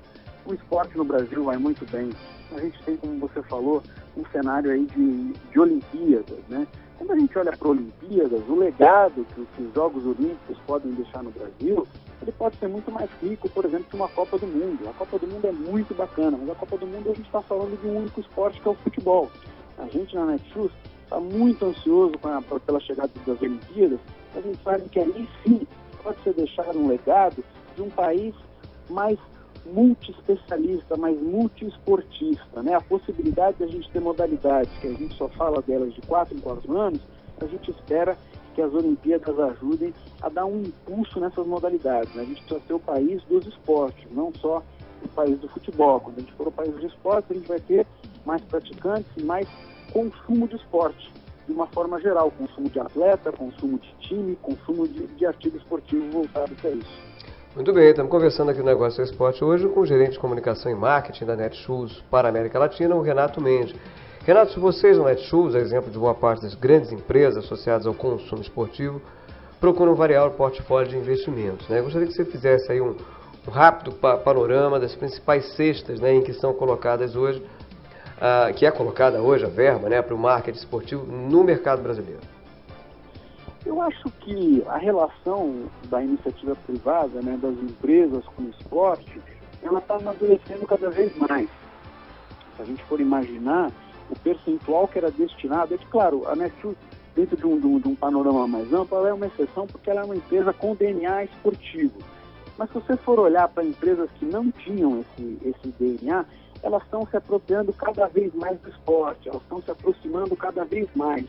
O esporte no Brasil vai muito bem. A gente tem, como você falou, um cenário aí de Olimpíadas, né? Quando a gente olha para Olimpíadas, o legado que os Jogos Olímpicos podem deixar no Brasil, ele pode ser muito mais rico, por exemplo, que uma Copa do Mundo. A Copa do Mundo é muito bacana, mas a Copa do Mundo a gente está falando de um único esporte, que é o futebol. A gente na Netshoes está muito ansioso pela chegada das Olimpíadas. A gente sabe que ali sim pode ser deixado um legado de um país mais multi-especialista, mais multi-esportista, né? A possibilidade de a gente ter modalidades, que a gente só fala delas de 4 em 4 anos, a gente espera que as Olimpíadas ajudem a dar um impulso nessas modalidades, né? A gente precisa ser o país dos esportes, não só o país do futebol. Quando a gente for o país dos esportes, a gente vai ter mais praticantes e mais consumo de esporte, de uma forma geral, consumo de atleta, consumo de time, consumo de artigo esportivo voltado para isso. Muito bem, estamos conversando aqui no Negócio Esporte hoje com o gerente de comunicação e marketing da Netshoes para a América Latina, o Renato Mendes. Renato, se vocês na Netshoes, a exemplo de boa parte das grandes empresas associadas ao consumo esportivo, procuram variar o portfólio de investimentos, né? Eu gostaria que você fizesse aí um rápido panorama das principais cestas, né, em que são colocadas hoje, que é colocada hoje a verba, né, para o marketing esportivo no mercado brasileiro. Eu acho que a relação da iniciativa privada, né, das empresas com o esporte, ela está amadurecendo cada vez mais. Se a gente for imaginar, o percentual que era destinado, claro, a Netshoes dentro de um panorama mais amplo, ela é uma exceção porque ela é uma empresa com DNA esportivo. Mas se você for olhar para empresas que não tinham esse DNA, elas estão se apropriando cada vez mais do esporte, elas estão se aproximando cada vez mais.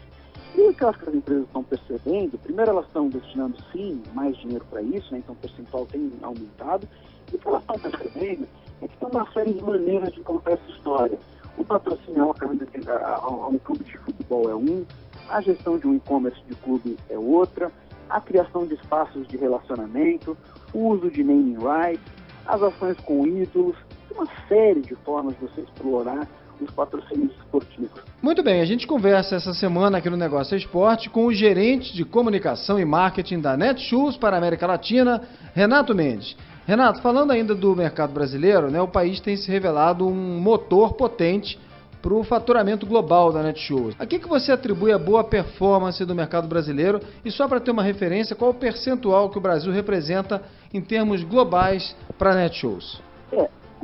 E o que eu acho que as empresas estão percebendo, primeiro elas estão destinando sim mais dinheiro para isso, né? Então o percentual tem aumentado, e o que elas estão percebendo é que tem uma série de maneiras de contar essa história. O patrocínio a um clube de futebol é um, a gestão de um e-commerce de clube é outra, a criação de espaços de relacionamento, o uso de naming rights, as ações com ídolos, tem uma série de formas de você explorar os patrocínios esportivos. Muito bem, a gente conversa essa semana aqui no Negócio é Esporte com o gerente de comunicação e marketing da Netshoes para a América Latina, Renato Mendes. Renato, falando ainda do mercado brasileiro, né, o país tem se revelado um motor potente para o faturamento global da Netshoes. A que você atribui a boa performance do mercado brasileiro? E só para ter uma referência, qual o percentual que o Brasil representa em termos globais para a Netshoes?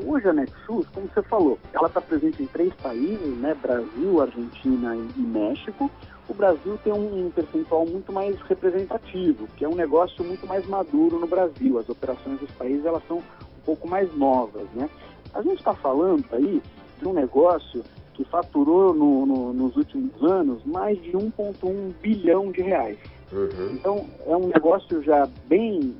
Hoje a Netshoes, como você falou, ela está presente em 3 países, né? Brasil, Argentina e México. O Brasil tem um percentual muito mais representativo, que é um negócio muito mais maduro no Brasil. As operações dos países elas são um pouco mais novas, né? A gente está falando aí de um negócio que faturou nos últimos anos mais de 1,1 bilhão de reais. Então é um negócio já bem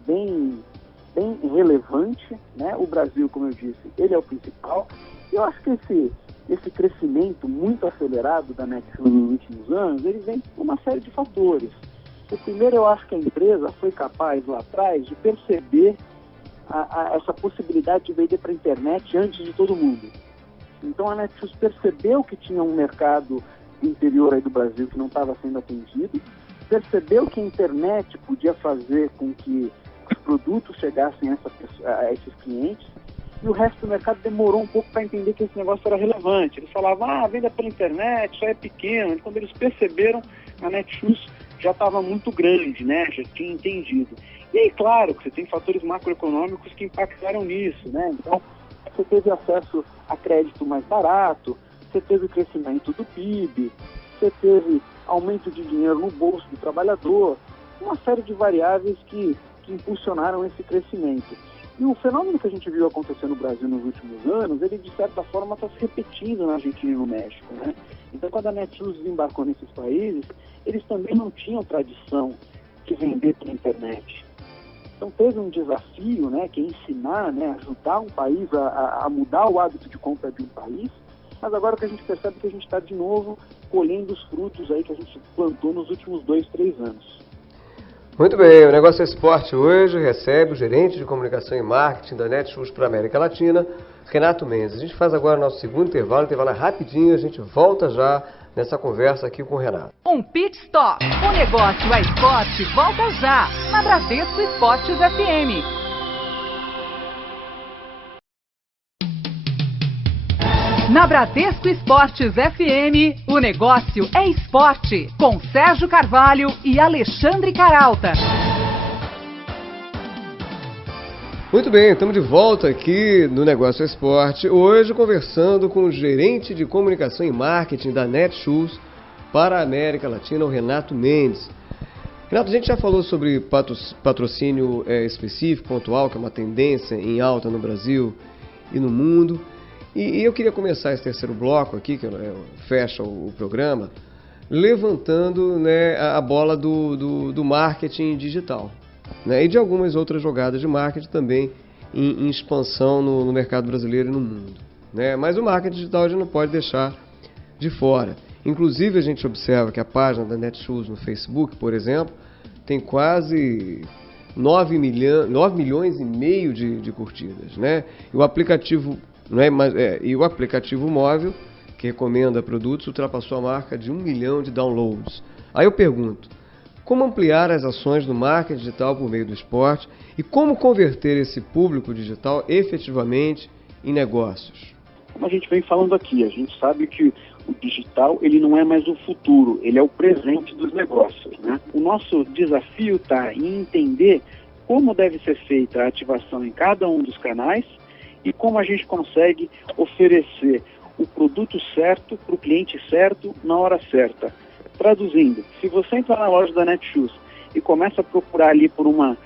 relevante, né? O Brasil, como eu disse, ele é o principal. Eu acho que esse crescimento muito acelerado da Netshoes nos últimos anos, ele vem por uma série de fatores. O primeiro, eu acho que a empresa foi capaz lá atrás de perceber essa possibilidade de vender para a internet antes de todo mundo. Então a Netshoes percebeu que tinha um mercado interior aí do Brasil que não estava sendo atendido, percebeu que a internet podia fazer com que os produtos chegassem a esses clientes, e o resto do mercado demorou um pouco para entender que esse negócio era relevante. Eles falavam, venda pela internet, isso aí é pequeno. E quando eles perceberam, a Netshoes já estava muito grande, né? Já tinha entendido. E aí, claro, que você tem fatores macroeconômicos que impactaram nisso, né? Então, você teve acesso a crédito mais barato, você teve o crescimento do PIB, você teve aumento de dinheiro no bolso do trabalhador, uma série de variáveis que impulsionaram esse crescimento. E o fenômeno que a gente viu acontecer no Brasil nos últimos anos, ele de certa forma está se repetindo na Argentina e no México, né? Então, quando a Netshoes desembarcou nesses países, eles também não tinham tradição de vender pela internet. Então teve um desafio, né, que é ensinar, né, ajudar um país a mudar o hábito de compra de um país, mas agora que a gente percebe que a gente está de novo colhendo os frutos aí que a gente plantou nos últimos 2, 3 anos. Muito bem, o Negócio é Esporte hoje recebe o gerente de comunicação e marketing da Netshoes para a América Latina, Renato Mendes. A gente faz agora o nosso segundo intervalo é rapidinho, a gente volta já nessa conversa aqui com o Renato. Um pit stop. O Negócio é Esporte volta já, na Bradesco Esportes FM. Na Bradesco Esportes FM, o negócio é esporte, com Sérgio Carvalho e Alexandre Caralta. Muito bem, estamos de volta aqui no Negócio é Esporte, hoje conversando com o gerente de comunicação e marketing da Netshoes para a América Latina, o Renato Mendes. Renato, a gente já falou sobre patrocínio específico, pontual, que é uma tendência em alta no Brasil e no mundo. E eu queria começar esse terceiro bloco aqui, que fecha o programa, levantando, né, a bola do marketing digital, né, e de algumas outras jogadas de marketing também em expansão no mercado brasileiro e no mundo, né? Mas o marketing digital a gente não pode deixar de fora. Inclusive a gente observa que a página da Netshoes no Facebook, por exemplo, tem quase 9 milhões e meio de curtidas, né? E o aplicativo móvel, que recomenda produtos, ultrapassou a marca de 1 milhão de downloads. Aí eu pergunto, como ampliar as ações do marketing digital por meio do esporte e como converter esse público digital efetivamente em negócios? Como a gente vem falando aqui, a gente sabe que o digital ele não é mais o futuro, ele é o presente dos negócios, né? O nosso desafio está em entender como deve ser feita a ativação em cada um dos canais e como a gente consegue oferecer o produto certo para o cliente certo na hora certa. Traduzindo, se você entrar na loja da Netshoes e começa a procurar ali por uma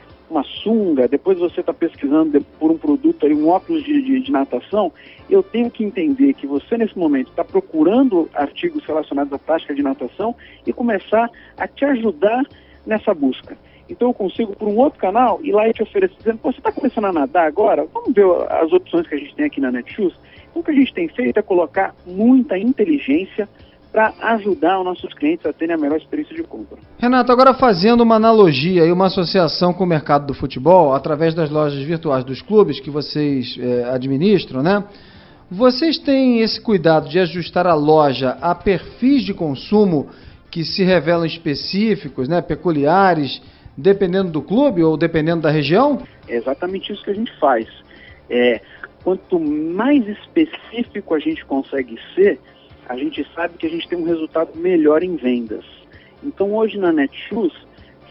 sunga, depois você está pesquisando por um produto, aí, um óculos de natação, eu tenho que entender que você, nesse momento, está procurando artigos relacionados à prática de natação e começar a te ajudar nessa busca. Então eu consigo, por um outro canal, ir lá e te oferecer, dizendo, pô, você está começando a nadar agora? Vamos ver as opções que a gente tem aqui na Netshoes? Então o que a gente tem feito é colocar muita inteligência para ajudar os nossos clientes a terem a melhor experiência de compra. Renato, agora fazendo uma analogia e uma associação com o mercado do futebol, através das lojas virtuais dos clubes que vocês administram, né? Vocês têm esse cuidado de ajustar a loja a perfis de consumo que se revelam específicos, né, peculiares, dependendo do clube ou dependendo da região? É exatamente isso que a gente faz. Quanto mais específico a gente consegue ser, a gente sabe que a gente tem um resultado melhor em vendas. Então hoje na Netshoes,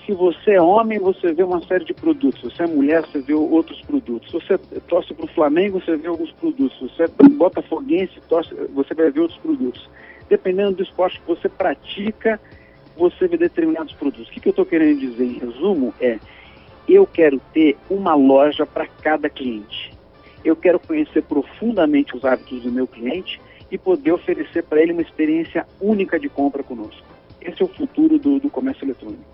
se você é homem, você vê uma série de produtos. Se você é mulher, você vê outros produtos. Se você torce para o Flamengo, você vê alguns produtos. Se você é botafoguense, você vai ver outros produtos. Dependendo do esporte que você pratica, você vê determinados produtos. O que eu estou querendo dizer em resumo eu quero ter uma loja para cada cliente. Eu quero conhecer profundamente os hábitos do meu cliente e poder oferecer para ele uma experiência única de compra conosco. Esse é o futuro do comércio eletrônico.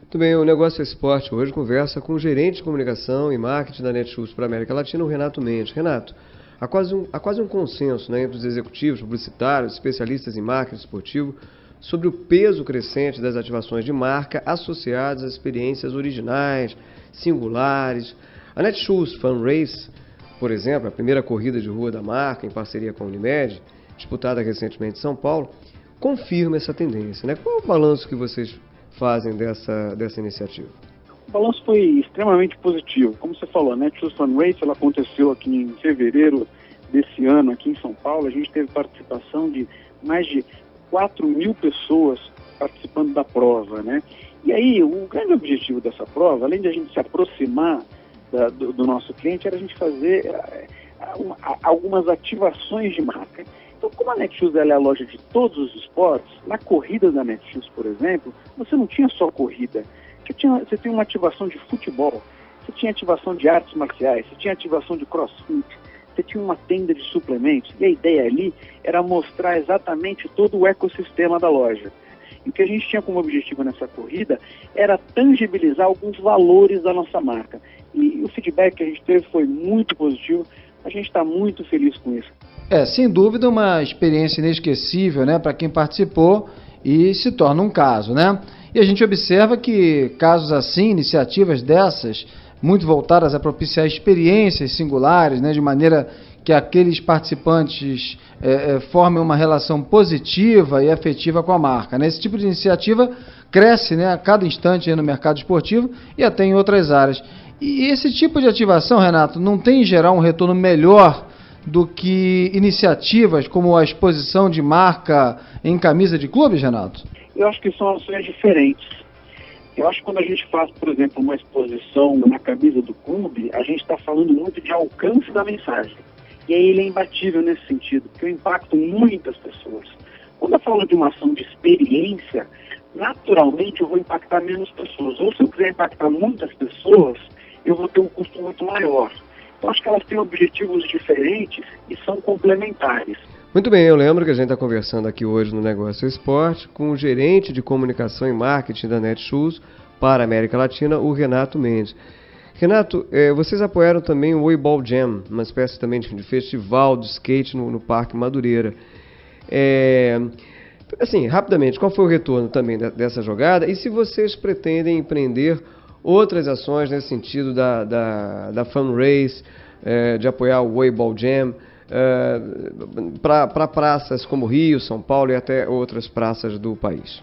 Muito bem, o Negócio Esporte hoje conversa com o gerente de comunicação e marketing da Netshoes para a América Latina, o Renato Mendes. Renato, há quase um consenso, né, entre os executivos, publicitários, especialistas em marketing esportivo, sobre o peso crescente das ativações de marca associadas às experiências originais, singulares. A Netshoes Fun Race, por exemplo, a primeira corrida de rua da marca, em parceria com a Unimed, disputada recentemente em São Paulo, confirma essa tendência, né? Qual é o balanço que vocês fazem dessa iniciativa? O balanço foi extremamente positivo. Como você falou, a Netshoes Fun Race ela aconteceu aqui em fevereiro desse ano, aqui em São Paulo. A gente teve participação de mais de 4.000 pessoas participando da prova, né? E aí, o grande objetivo dessa prova, além de a gente se aproximar do nosso cliente, era a gente fazer algumas ativações de marca. Então, como a Netshoes é a loja de todos os esportes, na corrida da Netshoes, por exemplo, você não tinha só corrida. Você tinha uma ativação de futebol, você tinha ativação de artes marciais, você tinha ativação de crossfit, você tinha uma tenda de suplementos. E a ideia ali era mostrar exatamente todo o ecossistema da loja. E o que a gente tinha como objetivo nessa corrida era tangibilizar alguns valores da nossa marca. E o feedback que a gente teve foi muito positivo. A gente está muito feliz com isso. Sem dúvida uma experiência inesquecível, né, para quem participou e se torna um caso, né? E a gente observa que casos assim, iniciativas dessas, muito voltadas a propiciar experiências singulares, né, de maneira que aqueles participantes formem uma relação positiva e afetiva com a marca, né? Esse tipo de iniciativa cresce, né, a cada instante aí no mercado esportivo e até em outras áreas. E esse tipo de ativação, Renato, não tem em geral um retorno melhor do que iniciativas como a exposição de marca em camisa de clubes, Renato? Eu acho que são ações diferentes. Eu acho que quando a gente faz, por exemplo, uma exposição na camisa do clube, a gente está falando muito de alcance da mensagem. E aí ele é imbatível nesse sentido, porque eu impacto muitas pessoas. Quando eu falo de uma ação de experiência, naturalmente eu vou impactar menos pessoas. Ou se eu quiser impactar muitas pessoas, eu vou ter um custo muito maior. Então acho que elas têm objetivos diferentes e são complementares. Muito bem, eu lembro que a gente está conversando aqui hoje no Negócio Esporte com o gerente de comunicação e marketing da Netshoes para a América Latina, o Renato Mendes. Renato, vocês apoiaram também o Waybowl Jam, uma espécie também de festival de skate no Parque Madureira. Assim, rapidamente, qual foi o retorno também dessa jogada? E se vocês pretendem empreender outras ações nesse sentido da Fun Race, de apoiar o Waybowl Jam, para praças como Rio, São Paulo e até outras praças do país?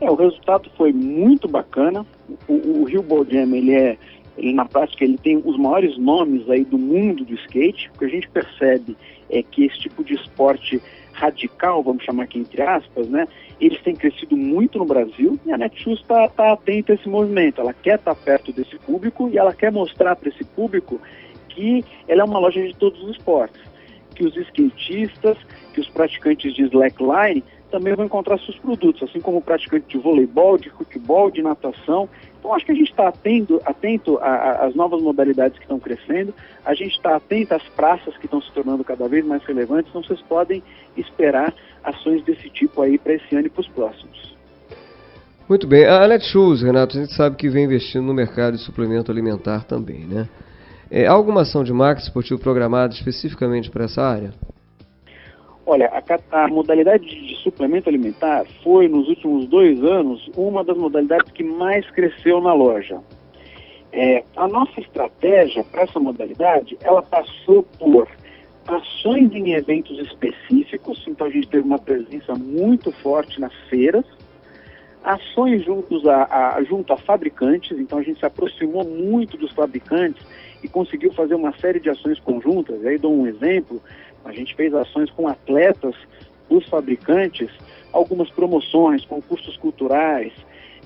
O resultado foi muito bacana. O Waybowl Jam, ele na prática, ele tem os maiores nomes aí do mundo do skate. O que a gente percebe é que esse tipo de esporte radical, vamos chamar aqui entre aspas, né, eles têm crescido muito no Brasil e a Netshoes está atenta a esse movimento. Ela quer estar perto desse público e ela quer mostrar para esse público que ela é uma loja de todos os esportes, que os skatistas, que os praticantes de slackline também vão encontrar seus produtos, assim como praticante de voleibol, de futebol, de natação. Então, acho que a gente está atento às novas modalidades que estão crescendo, a gente está atento às praças que estão se tornando cada vez mais relevantes, então vocês podem esperar ações desse tipo aí para esse ano e para os próximos. Muito bem. A Netshoes, Renato, a gente sabe que vem investindo no mercado de suplemento alimentar também, né? Há alguma ação de marketing esportivo programada especificamente para essa área? Olha, a modalidade de suplemento alimentar foi, nos últimos 2 anos, uma das modalidades que mais cresceu na loja. A nossa estratégia para essa modalidade, ela passou por ações em eventos específicos, então a gente teve uma presença muito forte nas feiras, ações junto a fabricantes, então a gente se aproximou muito dos fabricantes e conseguiu fazer uma série de ações conjuntas. Aí dou um exemplo, a gente fez ações com atletas dos fabricantes, algumas promoções, concursos culturais,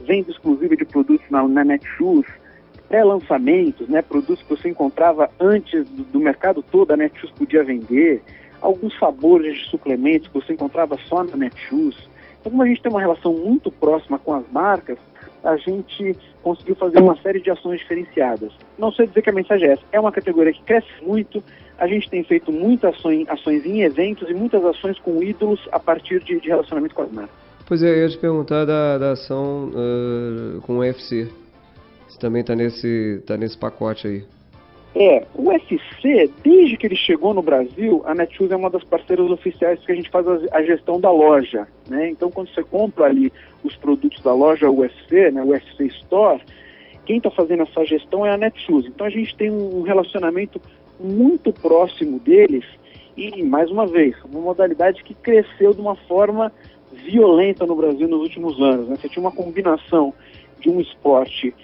venda exclusiva de produtos na Netshoes, pré-lançamentos, né, produtos que você encontrava antes do mercado todo, a Netshoes podia vender, alguns sabores de suplementos que você encontrava só na Netshoes. Então, como a gente tem uma relação muito próxima com as marcas, a gente conseguiu fazer uma série de ações diferenciadas. Não sei dizer que a mensagem é essa. É uma categoria que cresce muito, a gente tem feito muitas ações em eventos e muitas ações com ídolos a partir de relacionamento com as marcas. Pois é, eu ia te perguntar da ação com o UFC. Você também está nesse pacote aí. O UFC, desde que ele chegou no Brasil, a Netshoes é uma das parceiras oficiais que a gente faz a gestão da loja, né? Então, quando você compra ali os produtos da loja UFC, né, o UFC Store, quem está fazendo essa gestão é a Netshoes. Então, a gente tem um relacionamento muito próximo deles e, mais uma vez, uma modalidade que cresceu de uma forma violenta no Brasil nos últimos anos, né? Você tinha uma combinação de um esporte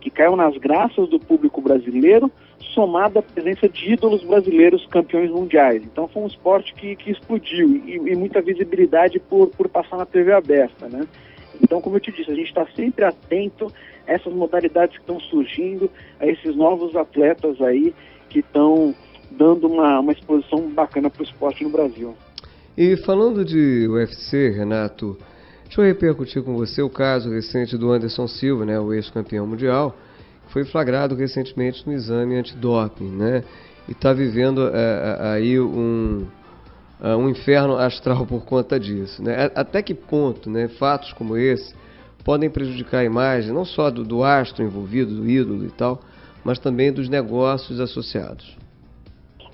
que caiu nas graças do público brasileiro, somada à presença de ídolos brasileiros campeões mundiais. Então foi um esporte que explodiu e muita visibilidade por passar na TV aberta, né? Então, como eu te disse, a gente está sempre atento a essas modalidades que estão surgindo, a esses novos atletas aí que estão dando uma exposição bacana para o esporte no Brasil. E falando de UFC, Renato, deixa eu repercutir com você o caso recente do Anderson Silva, né, o ex-campeão mundial, que foi flagrado recentemente no exame antidoping, né, e está vivendo aí um inferno astral por conta disso, né? Até que ponto, né, fatos como esse podem prejudicar a imagem não só do astro envolvido, do ídolo e tal, mas também dos negócios associados?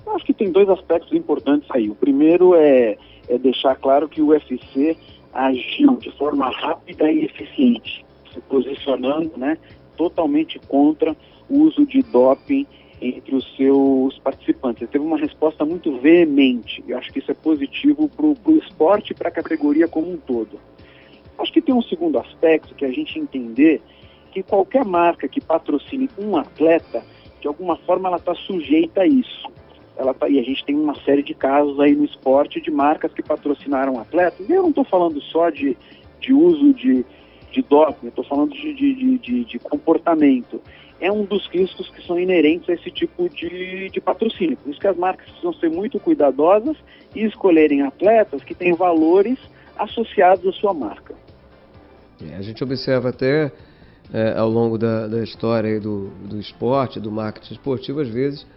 Eu acho que tem 2 aspectos importantes aí. O primeiro é deixar claro que o UFC agiu de forma rápida e eficiente, se posicionando, né, totalmente contra o uso de doping entre os seus participantes. Ele teve uma resposta muito veemente. Eu acho que isso é positivo para o esporte e para a categoria como um todo. Acho que tem um segundo aspecto que a gente entender que qualquer marca que patrocine um atleta, de alguma forma ela está sujeita a isso. E a gente tem uma série de casos aí no esporte de marcas que patrocinaram atletas. E eu não estou falando só de uso de doping, eu estou falando de comportamento. É um dos riscos que são inerentes a esse tipo de patrocínio. Por isso que as marcas precisam ser muito cuidadosas e escolherem atletas que têm valores associados à sua marca. A gente observa até ao longo da história aí do esporte, do marketing esportivo, às vezes,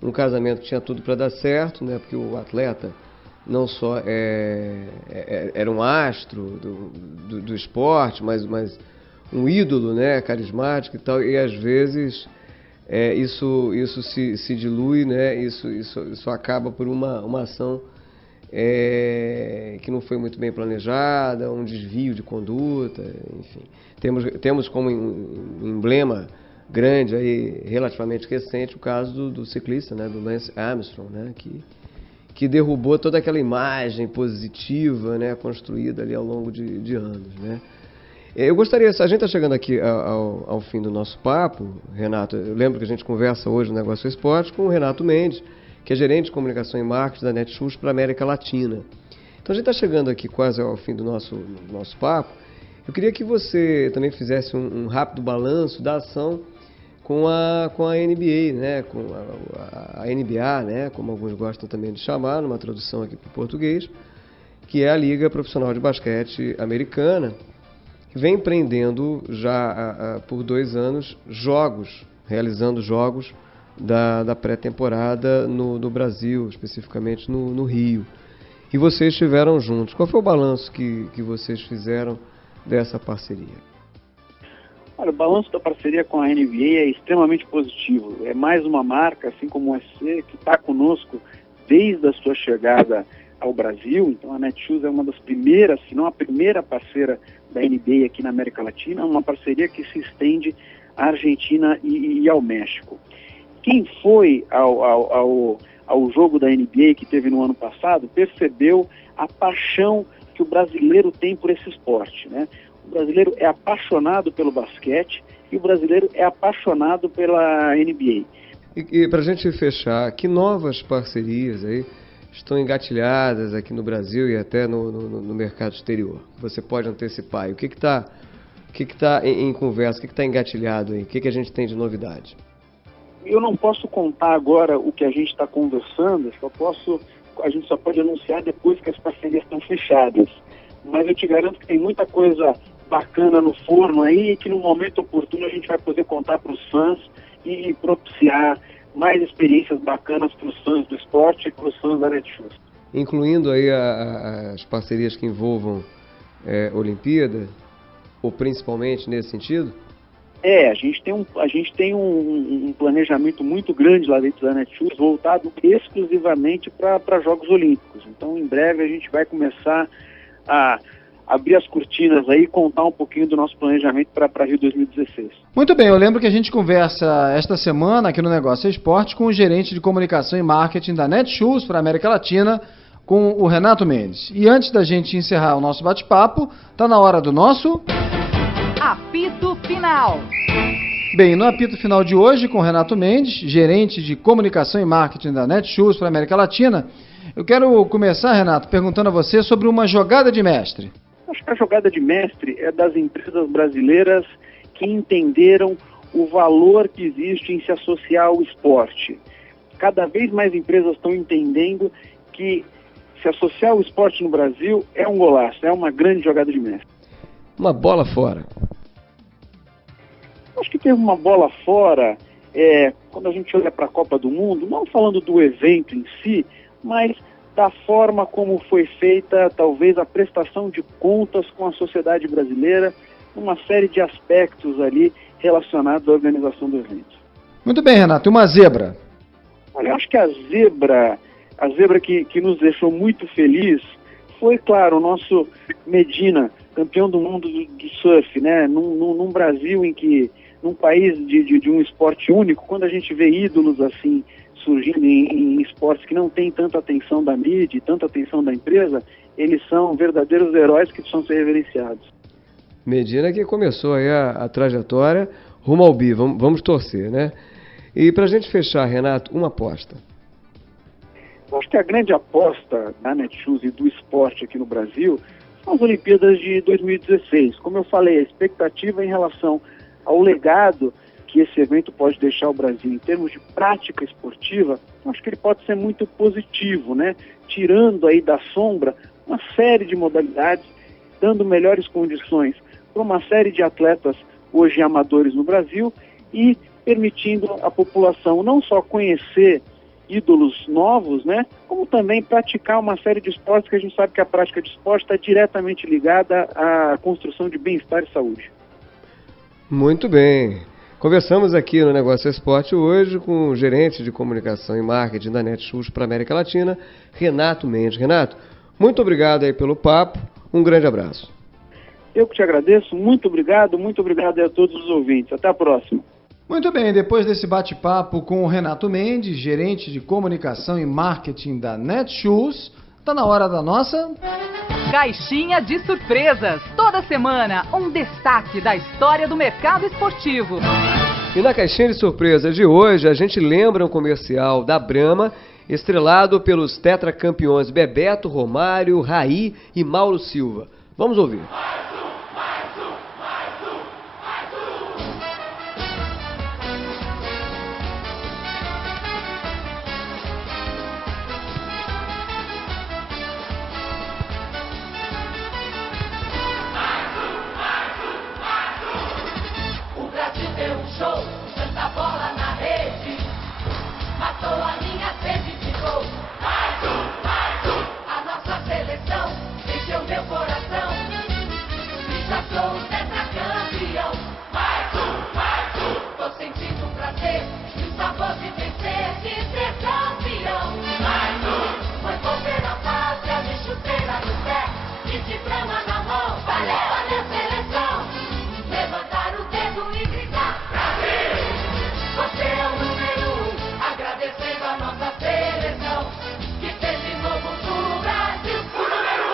um casamento tinha tudo para dar certo, né? Porque o atleta não só era um astro do esporte, mas um ídolo, né? Carismático e tal, e às vezes isso se dilui, né? Isso acaba por uma ação que não foi muito bem planejada, um desvio de conduta, enfim. Temos como emblema grande, aí, relativamente recente, o caso do ciclista, né, do Lance Armstrong, né, que derrubou toda aquela imagem positiva, né, construída ali ao longo de anos. Né. Eu gostaria, a gente está chegando aqui ao fim do nosso papo, Renato, eu lembro que a gente conversa hoje no Negócio Esporte com o Renato Mendes, que é gerente de comunicação e marketing da Netshoes para a América Latina. Então a gente está chegando aqui quase ao fim do nosso papo. Eu queria que você também fizesse um rápido balanço da ação com a NBA, né, com a NBA, né, como alguns gostam também de chamar, numa tradução aqui para o português, que é a Liga Profissional de Basquete Americana, que vem empreendendo já por 2 anos realizando jogos da pré-temporada no Brasil, especificamente no Rio. E vocês estiveram juntos. Qual foi o balanço que vocês fizeram dessa parceria? Olha, o balanço da parceria com a NBA é extremamente positivo. É mais uma marca, assim como o UFC, que está conosco desde a sua chegada ao Brasil. Então a Netshoes é uma das primeiras, se não a primeira parceira da NBA aqui na América Latina, uma parceria que se estende à Argentina e ao México. Quem foi ao jogo da NBA que teve no ano passado percebeu a paixão que o brasileiro tem por esse esporte, né? O brasileiro é apaixonado pelo basquete e o brasileiro é apaixonado pela NBA. E para a gente fechar, que novas parcerias aí estão engatilhadas aqui no Brasil e até no mercado exterior? Você pode antecipar. E o que está em conversa, o que está engatilhado aí? O que a gente tem de novidade? Eu não posso contar agora o que a gente está conversando, a gente só pode anunciar depois que as parcerias estão fechadas. Mas eu te garanto que tem muita coisa bacana no forno aí, e que no momento oportuno a gente vai poder contar para os fãs e propiciar mais experiências bacanas para os fãs do esporte e para os fãs da Netshoes. Incluindo aí as parcerias que envolvam Olimpíada, ou principalmente nesse sentido? A gente tem um planejamento muito grande lá dentro da Netshoes, voltado exclusivamente para Jogos Olímpicos. Então, em breve, a gente vai começar a abrir as cortinas aí e contar um pouquinho do nosso planejamento para Rio 2016. Muito bem, eu lembro que a gente conversa esta semana aqui no Negócio Esporte com o gerente de comunicação e marketing da Netshoes para a América Latina, com o Renato Mendes. E antes da gente encerrar o nosso bate-papo, está na hora do nosso... Apito Final. Bem, no apito final de hoje, com o Renato Mendes, gerente de comunicação e marketing da Netshoes para a América Latina, eu quero começar, Renato, perguntando a você sobre uma jogada de mestre. Acho que a jogada de mestre é das empresas brasileiras que entenderam o valor que existe em se associar ao esporte. Cada vez mais empresas estão entendendo que se associar ao esporte no Brasil é um golaço, é uma grande jogada de mestre. Uma bola fora. Acho que teve uma bola fora quando a gente olha para a Copa do Mundo, não falando do evento em si, mas da forma como foi feita, talvez, a prestação de contas com a sociedade brasileira, uma série de aspectos ali relacionados à organização do evento. Muito bem, Renato. E uma zebra? Olha, eu acho que a zebra que nos deixou muito feliz foi, claro, o nosso Medina, campeão do mundo do surf, né? Num Brasil num país de um esporte único, quando a gente vê ídolos assim surgindo em esportes que não tem tanta atenção da mídia e tanta atenção da empresa, eles são verdadeiros heróis que precisam ser reverenciados. Medina que começou aí a trajetória rumo ao bi, vamos torcer, né? E pra gente fechar, Renato, uma aposta. Eu acho que a grande aposta da Netshoes e do esporte aqui no Brasil são as Olimpíadas de 2016. Como eu falei, a expectativa em relação ao legado que esse evento pode deixar o Brasil em termos de prática esportiva, eu acho que ele pode ser muito positivo, né? Tirando aí da sombra uma série de modalidades, dando melhores condições para uma série de atletas hoje amadores no Brasil e permitindo a população não só conhecer ídolos novos, né, como também praticar uma série de esportes que a gente sabe que a prática de esporte está diretamente ligada à construção de bem-estar e saúde. Muito bem. Conversamos aqui no Negócio Esporte hoje com o gerente de comunicação e marketing da Netshoes para a América Latina, Renato Mendes. Renato, muito obrigado aí pelo papo, um grande abraço. Eu que te agradeço, muito obrigado a todos os ouvintes. Até a próxima. Muito bem, depois desse bate-papo com o Renato Mendes, gerente de comunicação e marketing da Netshoes, está na hora da nossa... Caixinha de surpresas. Toda semana, um destaque da história do mercado esportivo. E na caixinha de surpresas de hoje, a gente lembra um comercial da Brahma, estrelado pelos tetracampeões Bebeto, Romário, Raí e Mauro Silva. Vamos ouvir. de Brahma na mão. Valeu, valeu, seleção. Levantar o dedo e gritar: Brasil! Você é o número 1. Agradecendo a nossa seleção, que fez de novo do Brasil o número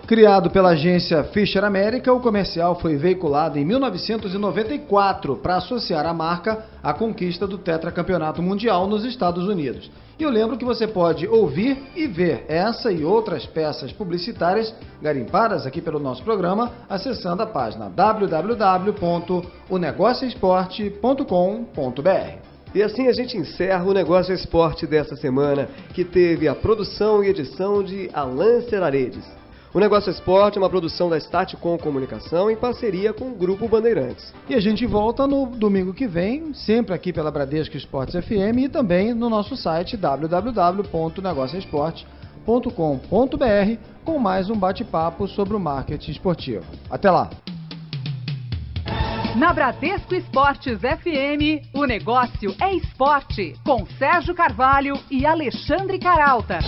1. Criado pela agência Fisher America, o comercial foi veiculado em 1994 para associar a marca à conquista do tetracampeonato mundial nos Estados Unidos. E eu lembro que você pode ouvir e ver essa e outras peças publicitárias garimpadas aqui pelo nosso programa, acessando a página www.onegocioesporte.com.br. E assim a gente encerra o Negócio Esporte dessa semana, que teve a produção e edição de Alan Seraredes. O Negócio Esporte é uma produção da Statcom Comunicação em parceria com o Grupo Bandeirantes. E a gente volta no domingo que vem, sempre aqui pela Bradesco Esportes FM e também no nosso site www.negocioesporte.com.br com mais um bate-papo sobre o marketing esportivo. Até lá! Na Bradesco Esportes FM, o negócio é esporte, com Sérgio Carvalho e Alexandre Caralta.